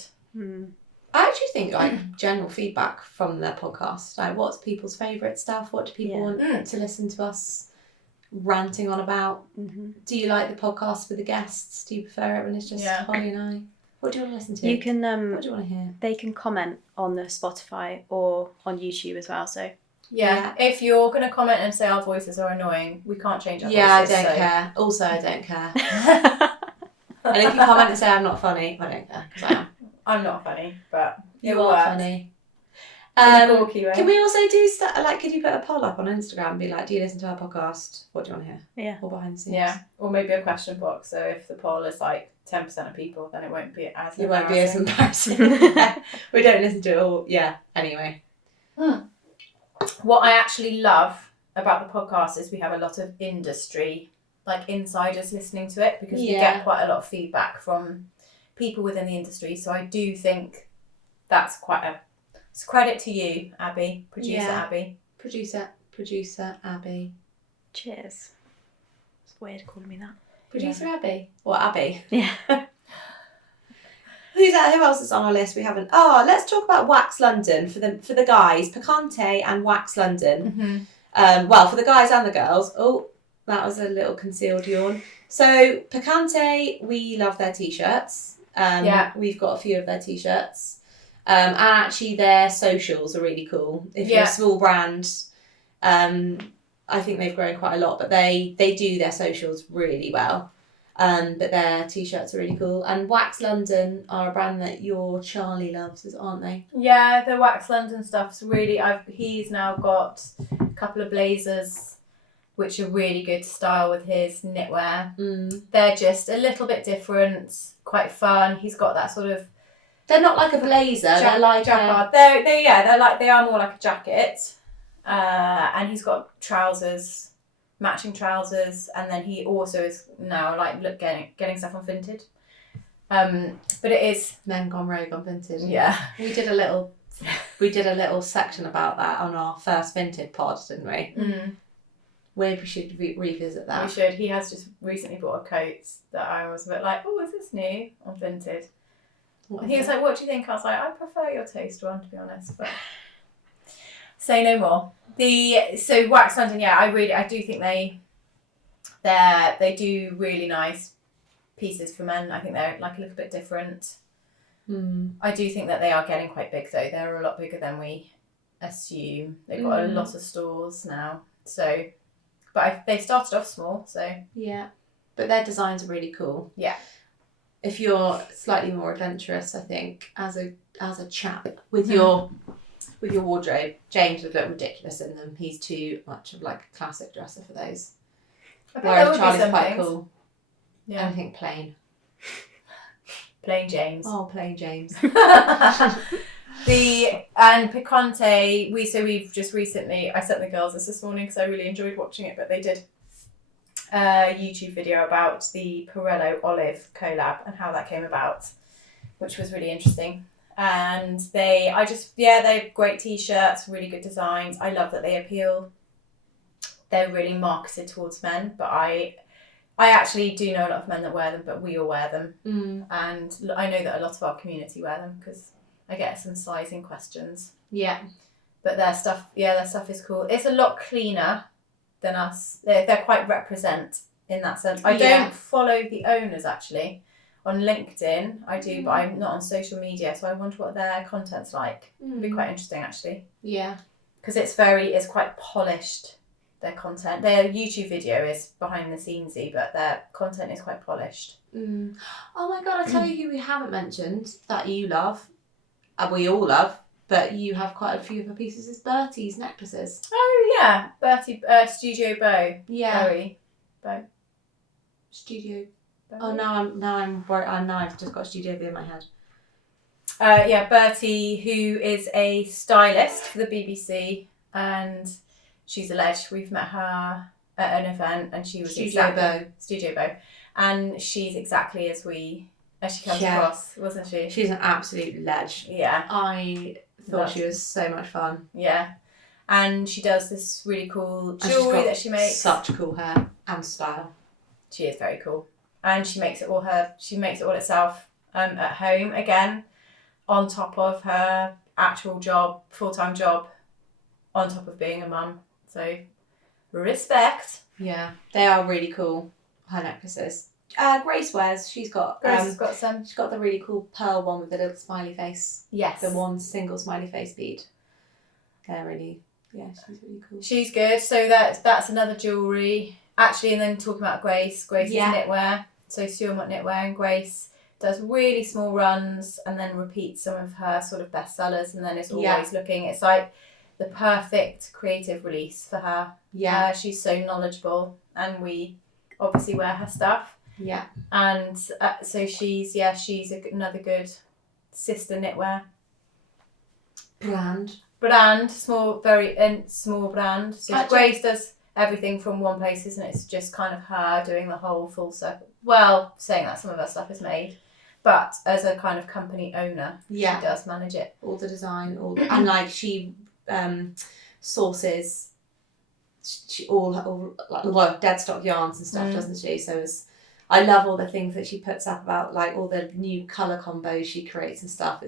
I actually think like general feedback from the podcast, like what's people's favourite stuff? What do people want to listen to us ranting on about? Do you like the podcast with the guests? Do you prefer it when it's just Holly and I? What do you want to listen to? You can. What do you want to hear? They can comment on the Spotify or on YouTube as well. So yeah. If you're going to comment and say our voices are annoying, we can't change our voices. I don't care. Also, I don't care. And if you comment and say I'm not funny, I don't care because I am. I'm not funny, but you are funny. Can we also do stuff like? Could you put a poll up on Instagram and be like, "Do you listen to our podcast? What do you want to hear?" Yeah. Or behind the scenes. Yeah. Or maybe a question box. So if the poll is like 10% of people, then it won't be as embarrassing. It won't be as embarrassing. We don't listen to it all. Yeah. Anyway. What I actually love about the podcast is we have a lot of industry, like insiders listening to it, because we get quite a lot of feedback from people within the industry. So I do think that's it's credit to you, Abby, producer Abby. Producer Abby. Cheers. It's weird calling me that. Producer Abby. Or Abby. Yeah. Who else is on our list? We haven't. Oh, let's talk about Wax London for the guys. Picante and Wax London. Well, for the guys and the girls. Oh, that was a little concealed yawn. So Picante, we love their t-shirts. We've got a few of their t-shirts. And actually their socials are really cool. If you're a small brand, I think they've grown quite a lot, but they do their socials really well. But their t-shirts are really cool. And Wax London are a brand that your Charlie loves, aren't they? Yeah, the Wax London stuff's really. He's now got a couple of blazers, which are really good style with his knitwear. They're just a little bit different, quite fun. He's got that sort of. They're not like a blazer. They're like jacquard. They are more like a jacket. And he's got trousers. Matching trousers, and then he also is now getting stuff on Vinted. But it is men gone rogue on Vinted. Yeah, we did a little section about that on our first Vinted pod, didn't we? Maybe we should revisit that. We should. He has just recently bought a coat that I was a bit like, oh, is this new on Vinted? He was like, what do you think? I was like, I prefer your taste one, to be honest, but say no more. So Wax London, I do think they do really nice pieces for men. I think they're like a little bit different. I do think that they are getting quite big though. They're a lot bigger than we assume. They've got a lot of stores now. So, but they started off small. So yeah, but their designs are really cool. Yeah. If you're slightly more adventurous, I think as a chap with your wardrobe, James would look ridiculous in them. He's too much of like a classic dresser for those. Whereas Charlie's quite cool. Yeah. Anything plain. Plain James. Oh, plain James. And Picante, we've just recently, I sent the girls this morning because I really enjoyed watching it, but they did a YouTube video about the Pirello Olive collab and how that came about, which was really interesting. And they're great t-shirts, really good designs. I love that they appeal. They're really marketed towards men, but I actually do know a lot of men that wear them, but we all wear them. And I know that a lot of our community wear them because I get some sizing questions. Yeah. But their stuff is cool. It's a lot cleaner than us. They're quite represent in that sense. I don't follow the owners actually. On LinkedIn, I do, but I'm not on social media, so I wonder what their content's like. It'd be quite interesting, actually. Yeah. Because it's quite polished, their content. Their YouTube video is behind the scenesy, but their content is quite polished. Oh my God, I tell you who we haven't mentioned that you love, and we all love, but you have quite a few of her pieces, is Bertie's necklaces. Oh, yeah. Bertie, Studio Bow. Yeah. Bowie. Bow. Studio. Oh, now I've just got Studio B in my head. Bertie, who is a stylist for the BBC, and she's a ledge. We've met her at an event, and she was Studio Bow, and she's exactly as she comes across, wasn't she? She's an absolute ledge. Yeah, I thought she was so much fun. Yeah, And she does this really cool And she's jewellery got that she makes. such cool hair and style. She is very cool. And she makes it all herself at home, again, on top of her actual job, full-time job, on top of being a mum. So, respect. Yeah, they are really cool, her necklaces. Grace wears, she's got some. she's got the really cool pearl one with the little smiley face. Yes. The one single smiley face bead. They're really, she's really cool. She's good. So that's another jewellery. Actually, and then talking about Grace is knitwear. So Stewart Knitwear, and Grace does really small runs and then repeats some of her sort of bestsellers, and then is always looking. It's like the perfect creative release for her. Yeah. She's so knowledgeable, and we obviously wear her stuff. Yeah. And so she's another good sister knitwear brand, small brand. So Grace does everything from one place, isn't it? It's just kind of her doing the whole full circle. Well, saying that some of her stuff is made, but as a kind of company owner, she does manage it. All the design, and like she sources all dead stock yarns and stuff, doesn't she? So I love all the things that she puts up about like all the new colour combos she creates and stuff.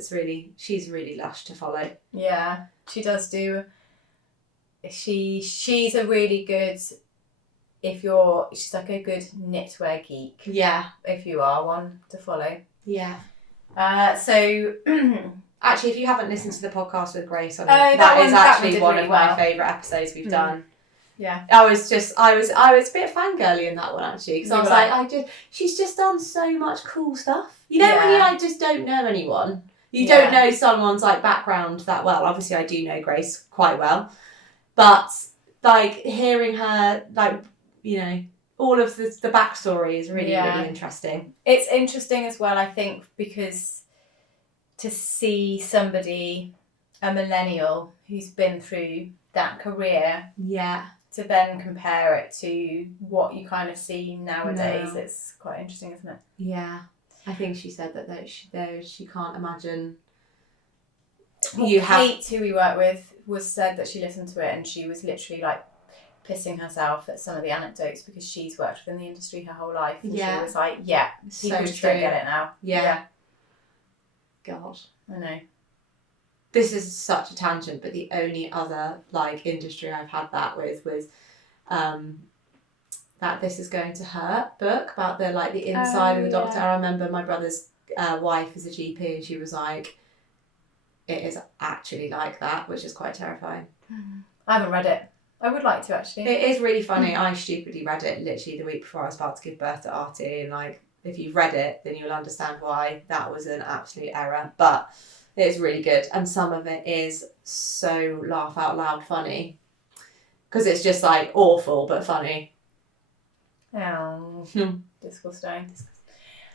She's really lush to follow. Yeah, she does do. She's a really good. She's like a good knitwear geek. Yeah. If you are one to follow. Yeah. So. Actually, if you haven't listened to the podcast with Grace on it, that is actually one really of my favourite episodes we've done. Yeah. I was a bit fangirly in that one actually, because I was like, she's just done so much cool stuff. You know, when you like just don't know anyone, you don't know someone's like background that well. Obviously, I do know Grace quite well, but like hearing her, like, you know, all of the backstory is really really interesting. It's interesting as well, I think, because to see somebody, a millennial who's been through that career, to then compare it to what you kind of see nowadays, it's quite interesting, isn't it? Yeah, I think she said that she can't imagine. Kate, who we work with, said that she listened to it and she was literally like pissing herself at some of the anecdotes, because she's worked within the industry her whole life, and she was like, people just don't get it now. Yeah. God, I know. This is such a tangent, but the only other like industry I've had that with was that This Is Going to Hurt book about the inside of the doctor. I remember my brother's wife is a GP, and she was like, it is actually like that, which is quite terrifying. I haven't read it. I would like to, actually. It is really funny. I stupidly read it literally the week before I was about to give birth to Artie, and like, if you've read it, then you'll understand why that was an absolute error. But it is really good, and some of it is so laugh out loud funny, because it's just like awful but funny. Oh, disgusting.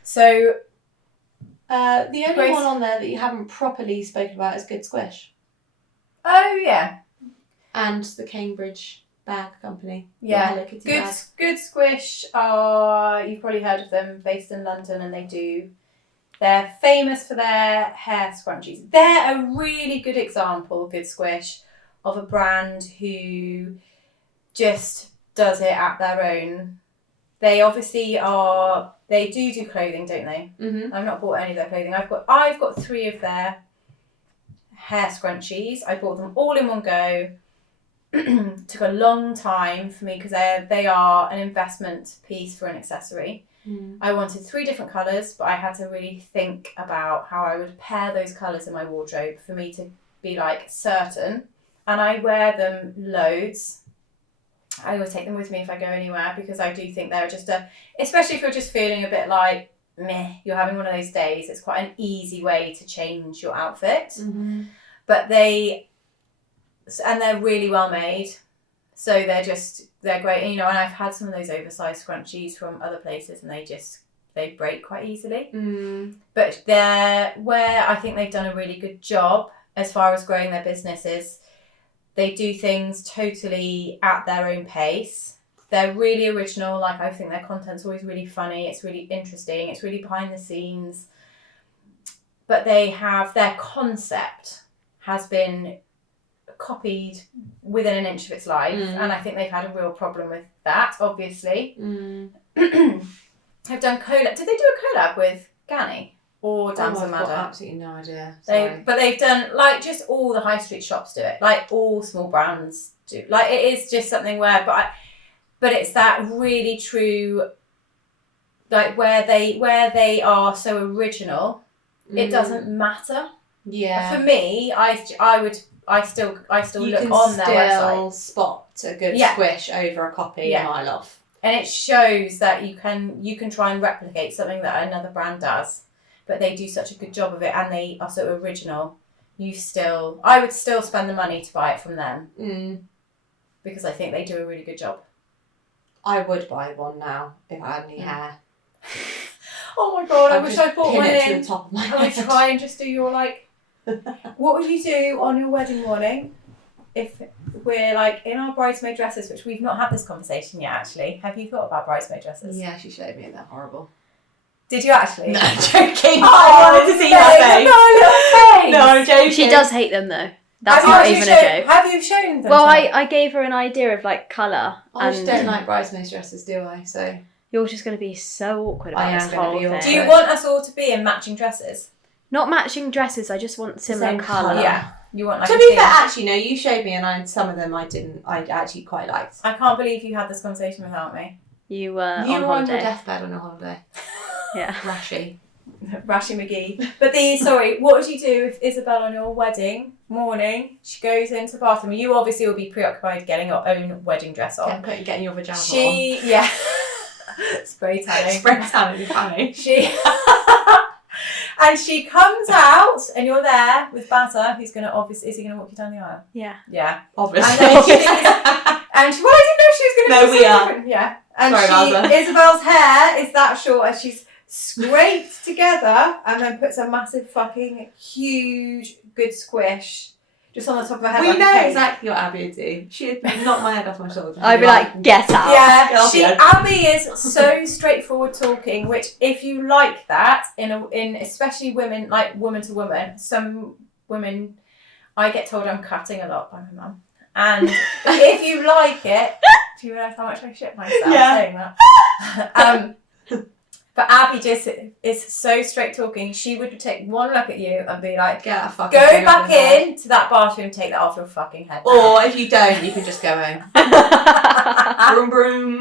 So, the only one on there that you haven't properly spoken about is Good Squish. Oh yeah, and the Cambridge bag company. Yeah, Hello Kitty bag. Good Squish are, you've probably heard of them, based in London, and they're famous for their hair scrunchies. They're a really good example, Good Squish, of a brand who just does it at their own. They obviously they do clothing, don't they? Mm-hmm. I've not bought any of their clothing. I've got 3 of their hair scrunchies. I bought them all in one go. Took a long time for me, because they are an investment piece for an accessory. I wanted 3 different colours, but I had to really think about how I would pair those colours in my wardrobe for me to be like certain. And I wear them loads. I always take them with me if I go anywhere, because I do think they're just especially if you're just feeling a bit like meh, you're having one of those days, it's quite an easy way to change your outfit. Mm-hmm. But they're really well made, so they're great, you know. And I've had some of those oversized scrunchies from other places, and they break quite easily. But where I think they've done a really good job as far as growing their businesses, they do things totally at their own pace. They're really original. Like, I think their content's always really funny, it's really interesting, it's really behind the scenes, but they have their concept has been copied within an inch of its life, and I think they've had a real problem with that, obviously. Have done collab. Did they do a collab with Ganni or Damson I've got Madder? absolutely no idea. Sorry. But they've done, like, just all the high street shops do it. Like, all small brands do. Like, it is just something where, but it's that really true, like, where they are so original, it doesn't matter. Yeah. For me, I still You look can on their still website, spot a good squish over a copy a mile off. and it shows that you can try and replicate something that another brand does, but they do such a good job of it, and they are so original. I would still spend the money to buy it from them, because I think they do a really good job. I would buy one now if I had any hair. Oh my god! I wish I bought one it to in. the top of my I would head. try and just do your, like, what would you do on your wedding morning if we're, like, in our bridesmaid dresses, which we've not had this conversation yet, actually. Have you thought about bridesmaid dresses? Yeah, she showed me. They're horrible. Did you actually? No, I'm joking. Oh, I wanted to see her face. No, No, I'm joking. She does hate them though. That's Have not you even actually a joke. Have you shown them? Well, to her? I gave her an idea of like colour, I just and don't like bridesmaids dresses, do I? So you're just going to be so awkward I about am this gonna whole be thing. awkward. Do you want us all to be in matching dresses? Not matching dresses. I just want similar Same colour. colour. Yeah. You want, like, to a be theme. fair, actually, no. You showed me, and some of them I didn't. I actually quite liked. I can't believe you had this conversation without me. You were You on were on your holiday. deathbed on a holiday. Yeah. Rashy. Rashy McGee. But what would you do if Isabel on your wedding morning, she goes into the bathroom? You obviously will be preoccupied getting your own wedding dress on. Getting your vagina on. Spray tanning. Spray tanning, funny. And she comes out, and you're there with Batter, who's gonna is he gonna walk you down the aisle? Yeah. Yeah. Obviously. And I didn't know she was gonna. No, do we something are. different. Yeah. And Sorry, Batter. Isabel's hair is that short, and she's scraped together, and then puts a massive fucking huge good squish just on the top of her head. We like a know cake. exactly what Abby would do. She'd knock my head off my shoulder. I'd be like, get out. Yeah, Abby is so straightforward talking, which if you like that in especially women, like woman to woman, some women, I get told I'm cutting a lot by my mum, and if you like it, do you realise how much I shit myself saying that? But Abby just is so straight talking. She would take one look at you and be like, Get a fucking go thing off back your head. in to that bathroom, take that off your fucking head. Or if you don't, you can just go home. Broom broom.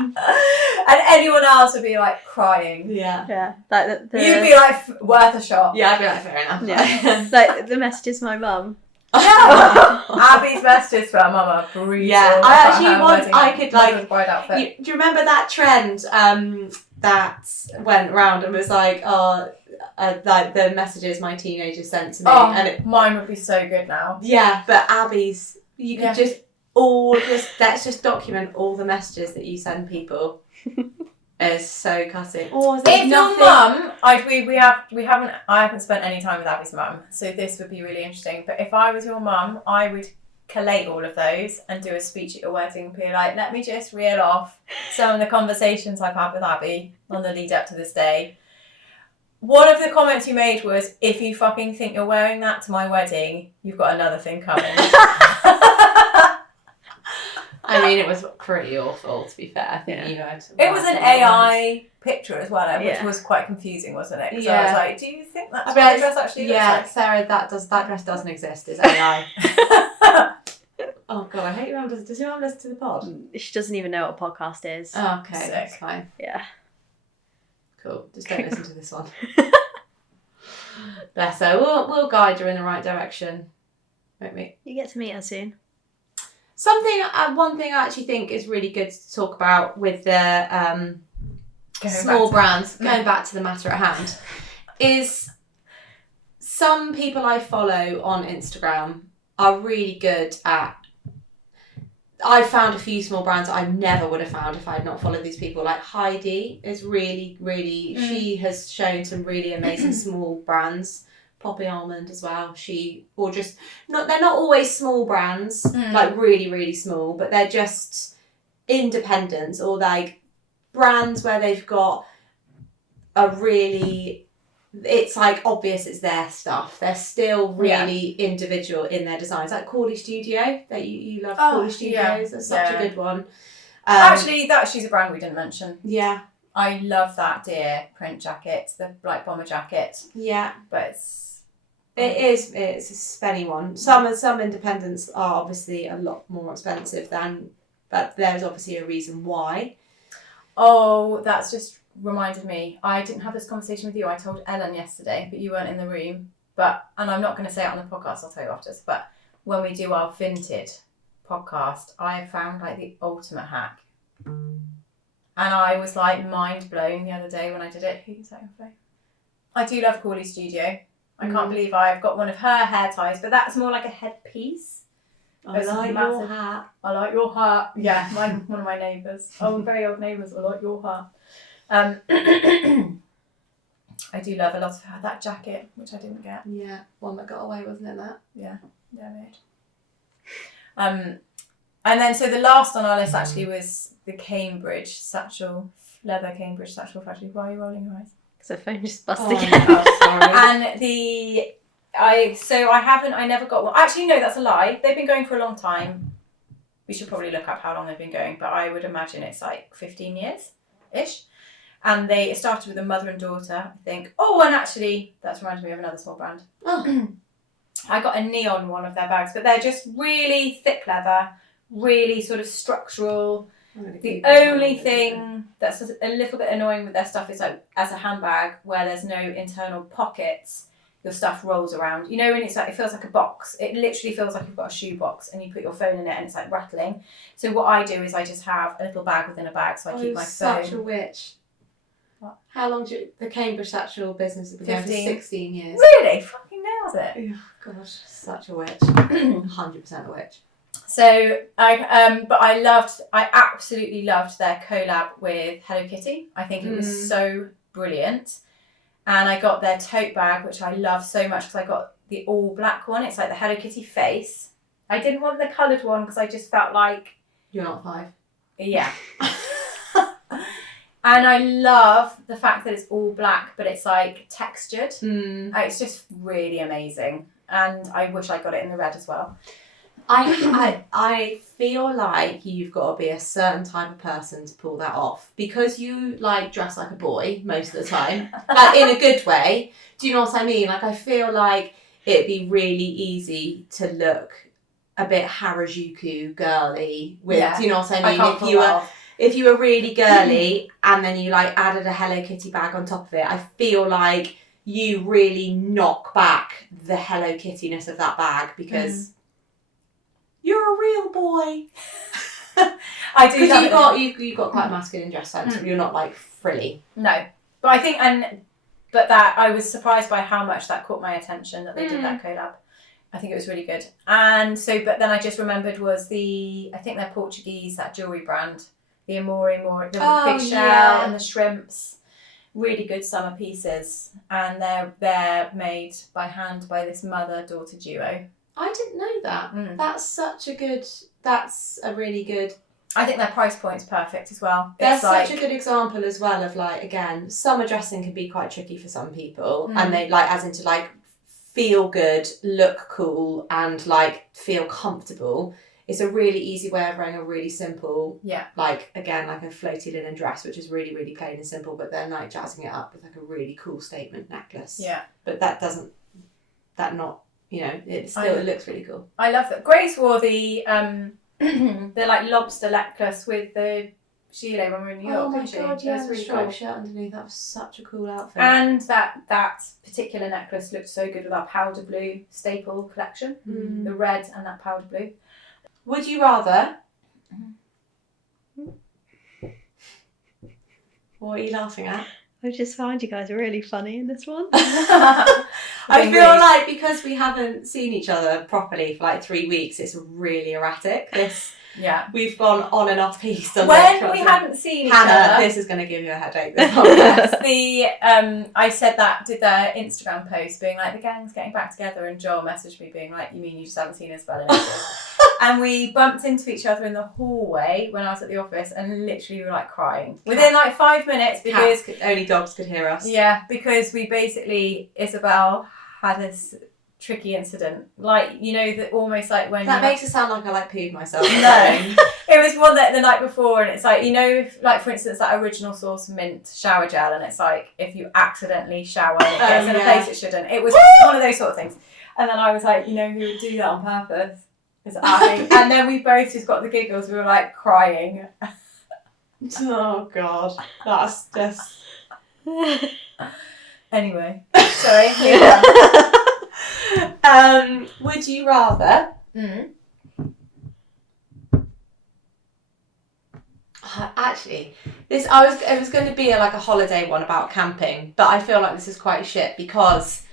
And anyone else would be like crying. Yeah. Yeah. Like the You'd be like, worth a shot. Yeah, I'd be like, fair enough. yeah. Like the messages my mum. Abby's messages for her mama brutal. Yeah, I actually want. I could like. Bride outfit. Do you remember that trend that went round and was like, like the messages my teenagers sent to me, and mine would be so good now. yeah, but Abby's, you could let's just document all the messages that you send people. It's so cutting. Or If your mum, I haven't spent any time with Abby's mum, so this would be really interesting. But if I was your mum, I would collate all of those and do a speech at your wedding and be like, let me just reel off some of the conversations I've had with Abby on the lead up to this day. One of the comments you made was, if you fucking think you're wearing that to my wedding, you've got another thing coming. I mean, it was pretty awful, to be fair. I think you had. It was an AI picture as well, which Yeah. was quite confusing, wasn't it? Because Yeah. I was like, do you think that's I what bet the dress actually yeah, looks Sarah, that dress doesn't exist. It's AI. like? Oh god, I hate your mum. Does your mum listen to the pod? She doesn't even know what a podcast is. Oh, okay, Sick. that's fine. Yeah. Cool. Just don't listen to this one. Bless her. We'll guide her in the right direction, won't we? You get to meet her soon. One thing I actually think is really good to talk about with the small back to- brands, going back to the matter at hand, is some people I follow on Instagram are really good at. I found a few small brands I never would have found if I had not followed these people. Like Heidi is really, really. She has shown some really amazing small brands. Poppy Almond as well. They're not always small brands, like really, really small, but they're just independents or like brands where they've got a really it's like obvious it's their stuff. They're still really individual in their designs. Like Corley Studio, that you love Corley Studios. That's such a good one. Actually, she's a brand we didn't mention. Yeah. I love that deer print jacket, the like bomber jacket. Yeah. But it's a spenny one. Some independents are obviously a lot more expensive but there's obviously a reason why. Oh, that's just reminded me. I didn't have this conversation with you. I told Ellen yesterday, but you weren't in the room. And I'm not going to say it on the podcast, I'll tell you after. But when we do our Vinted podcast, I have found like the ultimate hack. And I was like mind blown the other day when I did it. Who's that your phone? I do love Corley Studio. I can't believe I've got one of her hair ties, but that's more like a headpiece. I like your hat. I like your hat. Yeah, one of my neighbours. Oh, very old neighbours. I like your hat. I do love a lot of her. That jacket, which I didn't get. Yeah, one that got away, wasn't it? That. Yeah, made. And then so the last on our list actually was the Cambridge satchel, leather Cambridge satchel factory. Why are you rolling your eyes? Because the phone just busted again. Sorry. And I never got one. Actually, no, that's a lie. They've been going for a long time. We should probably look up how long they've been going, but I would imagine it's like 15 years-ish. And they started with a mother and daughter, I think. Oh, and actually, that's reminded me of another small brand. Oh. I got a neon one of their bags, but they're just really thick leather, really sort of structural. The only thing that's a little bit annoying with their stuff is like as a handbag where there's no internal pockets, your stuff rolls around. You know when it's like, it feels like a box. It literally feels like you've got a shoe box and you put your phone in it and it's like rattling. So what I do is I just have a little bag within a bag so I keep my phone. Such a witch. What? How long the Cambridge satchel business has been going for? 16 years. Really? Fucking nails it. Oh, gosh, such a witch. 100% a witch. So I absolutely loved their collab with Hello Kitty. I think it was so brilliant. And I got their tote bag, which I love so much because I got the all black one. It's like the Hello Kitty face. I didn't want the coloured one because I just felt like... You're not 5. Yeah. And I love the fact that it's all black, but it's like textured. It's just really amazing. And I wish I got it in the red as well. I feel like you've got to be a certain type of person to pull that off because you like dress like a boy most of the time, like in a good way. Do you know what I mean? Like I feel like it'd be really easy to look a bit Harajuku girly with. Do you know what I mean? If you were really girly and then you like added a Hello Kitty bag on top of it, I feel like you really knock back the Hello Kitty-ness of that bag because you're a real boy. I do. Because you've got quite a masculine dress sense. You're not like frilly. No, but I think that I was surprised by how much that caught my attention that they did that collab. I think it was really good. And so, but then I just remembered was I think they're Portuguese, that jewellery brand. The Amore, the big shell and the shrimps. Really good summer pieces. And they're made by hand by this mother-daughter duo. I didn't know that. That's a really good... I think their price point's perfect as well. There's such a good example as well of like, again, summer dressing can be quite tricky for some people. And they like, as into like, feel good, look cool and like feel comfortable. It's a really easy way of wearing a really simple, like, again, like a floaty linen dress, which is really, really plain and simple, but then, like, jazzing it up with, like, a really cool statement necklace. Yeah. But it looks really cool. I love that. Grace wore the like, lobster necklace with the gilet when we were in New York, didn't she? Oh, my God, yeah, really striped cool. shirt underneath. That was such a cool outfit. And that particular necklace looked so good with our powder blue staple collection. The red and that powder blue. Would you rather... What are you laughing at? I just found you guys really funny in this one. I feel like because we haven't seen each other properly for like 3 weeks, it's really erratic. We've gone on and off piece. When we hadn't seen each other, this is going to give you a headache. This podcast. I did their Instagram post being like, the gang's getting back together, and Joel messaged me being like, you mean you just haven't seen us for ages? And we bumped into each other in the hallway when I was at the office, and literally we were like crying within like 5 minutes because only dogs could hear us. Yeah, because we basically, Isabel had this tricky incident, like, you know, that almost like when that makes it sound like I like peed myself. No, it was one that the night before, and it's like, you know, if, like for instance that Original Source mint shower gel, and it's like if you accidentally shower and it gets in a place it shouldn't. It was one of those sort of things. And then I was like, you know who would do that on purpose? It's Abby. And then we both just got the giggles. We were like crying. Oh God, that's just. Anyway, sorry. Would you rather? Actually, it was going to be like a holiday one about camping, but I feel like this is quite shit because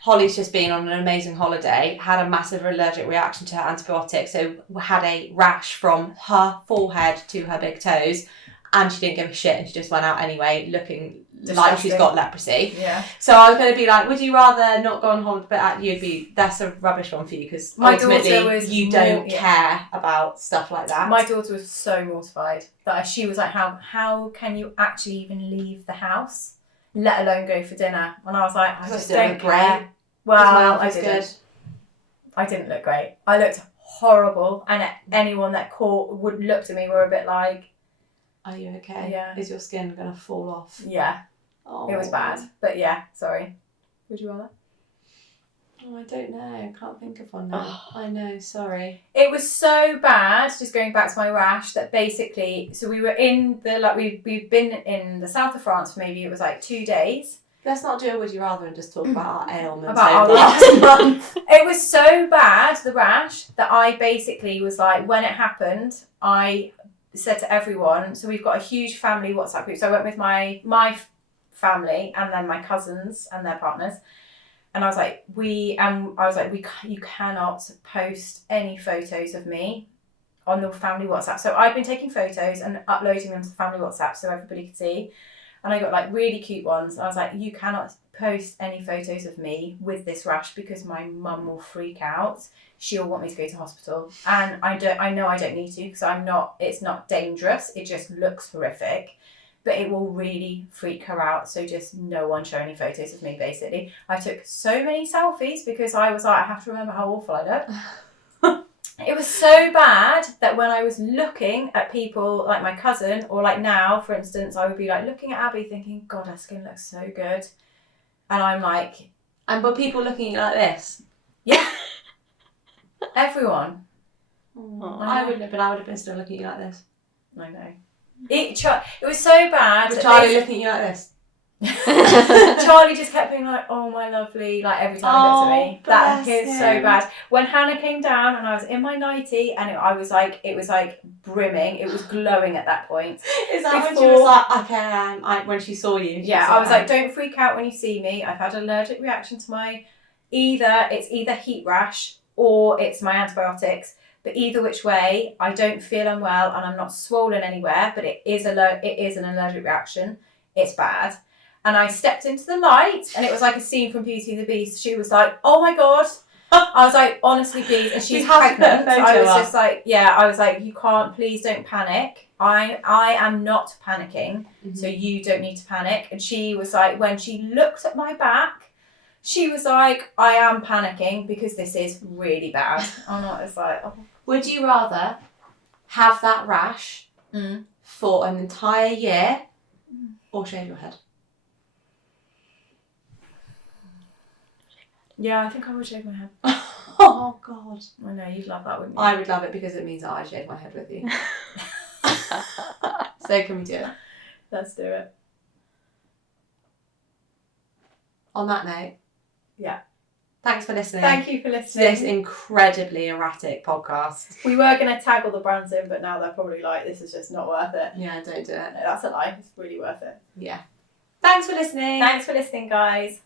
Holly's just been on an amazing holiday, had a massive allergic reaction to her antibiotics, so had a rash from her forehead to her big toes, and she didn't give a shit and she just went out anyway looking like she's got leprosy. Yeah. So I was going to be like, would you rather not go on holiday, but that's a rubbish one for you because ultimately you don't care about stuff like that. My daughter was so mortified that she was like, how can you actually even leave the house, let alone go for dinner? And I was like, I just don't care. Well, I didn't. I didn't look great. I looked horrible, and anyone that would looked at me were a bit like, are you okay? Yeah. Is your skin going to fall off? Yeah. Oh. It was bad. But yeah, sorry. Would you rather? Oh, I don't know. I can't think of one now. I know, sorry. It was so bad, just going back to my rash, that basically, so we were in we've been in the south of France for maybe it was like 2 days. Let's not do a would you rather and just talk about our ailments. About our last month. It was so bad, the rash, that I basically was like, when it happened, I said to everyone, so we've got a huge family WhatsApp group. So I went with my family and then my cousins and their partners. And I was like, you cannot post any photos of me on the family WhatsApp. So I've been taking photos and uploading them to the family WhatsApp so everybody could see. And I got like really cute ones. I was like, you cannot post any photos of me with this rash because my mum will freak out. She'll want me to go to hospital. And I know I don't need to because it's not dangerous. It just looks horrific. But it will really freak her out. So just no one show any photos of me, basically. I took so many selfies because I was like, I have to remember how awful I look. It was so bad that when I was looking at people like my cousin, or like now, for instance, I would be like looking at Abby thinking, God, her skin looks so good. And I'm like... And were people looking at you like this? Yeah. Everyone. I wouldn't have been. I would have been still looking at you like this. I know. It was so bad. Was Charlie looking at you like this? Charlie just kept being like, oh my lovely, like every time he looked at me. That is so bad. When Hannah came down and I was in my nightie and it was like brimming, it was glowing at that point. Is that when she was like, okay, when she saw you? Yeah, I was like, don't freak out when you see me. I've had an allergic reaction to my, it's either heat rash or it's my antibiotics. But either which way, I don't feel unwell and I'm not swollen anywhere, but it is an allergic reaction. It's bad. And I stepped into the light and it was like a scene from Beauty and the Beast. She was like, oh my God. I was like, honestly, please. And she's pregnant. I was just like, yeah, I was like, you can't, please don't panic. I am not panicking. Mm-hmm. So you don't need to panic. And she was like, when she looked at my back, she was like, I am panicking because this is really bad. I'm not, it's like, oh. Would you rather have that rash for an entire year or shave your head? Yeah, I think I would shave my head. Oh, God. I know, you'd love that, wouldn't you? I would love it because it means that I shave my head with you. So can we do it? Let's do it. On that note. Yeah. Thanks for listening. Thank you for listening. To this incredibly erratic podcast. We were going to tag all the brands in, but now they're probably like, this is just not worth it. Yeah, don't do it. No, that's a lie. It's really worth it. Yeah. Thanks for listening. Thanks for listening, guys.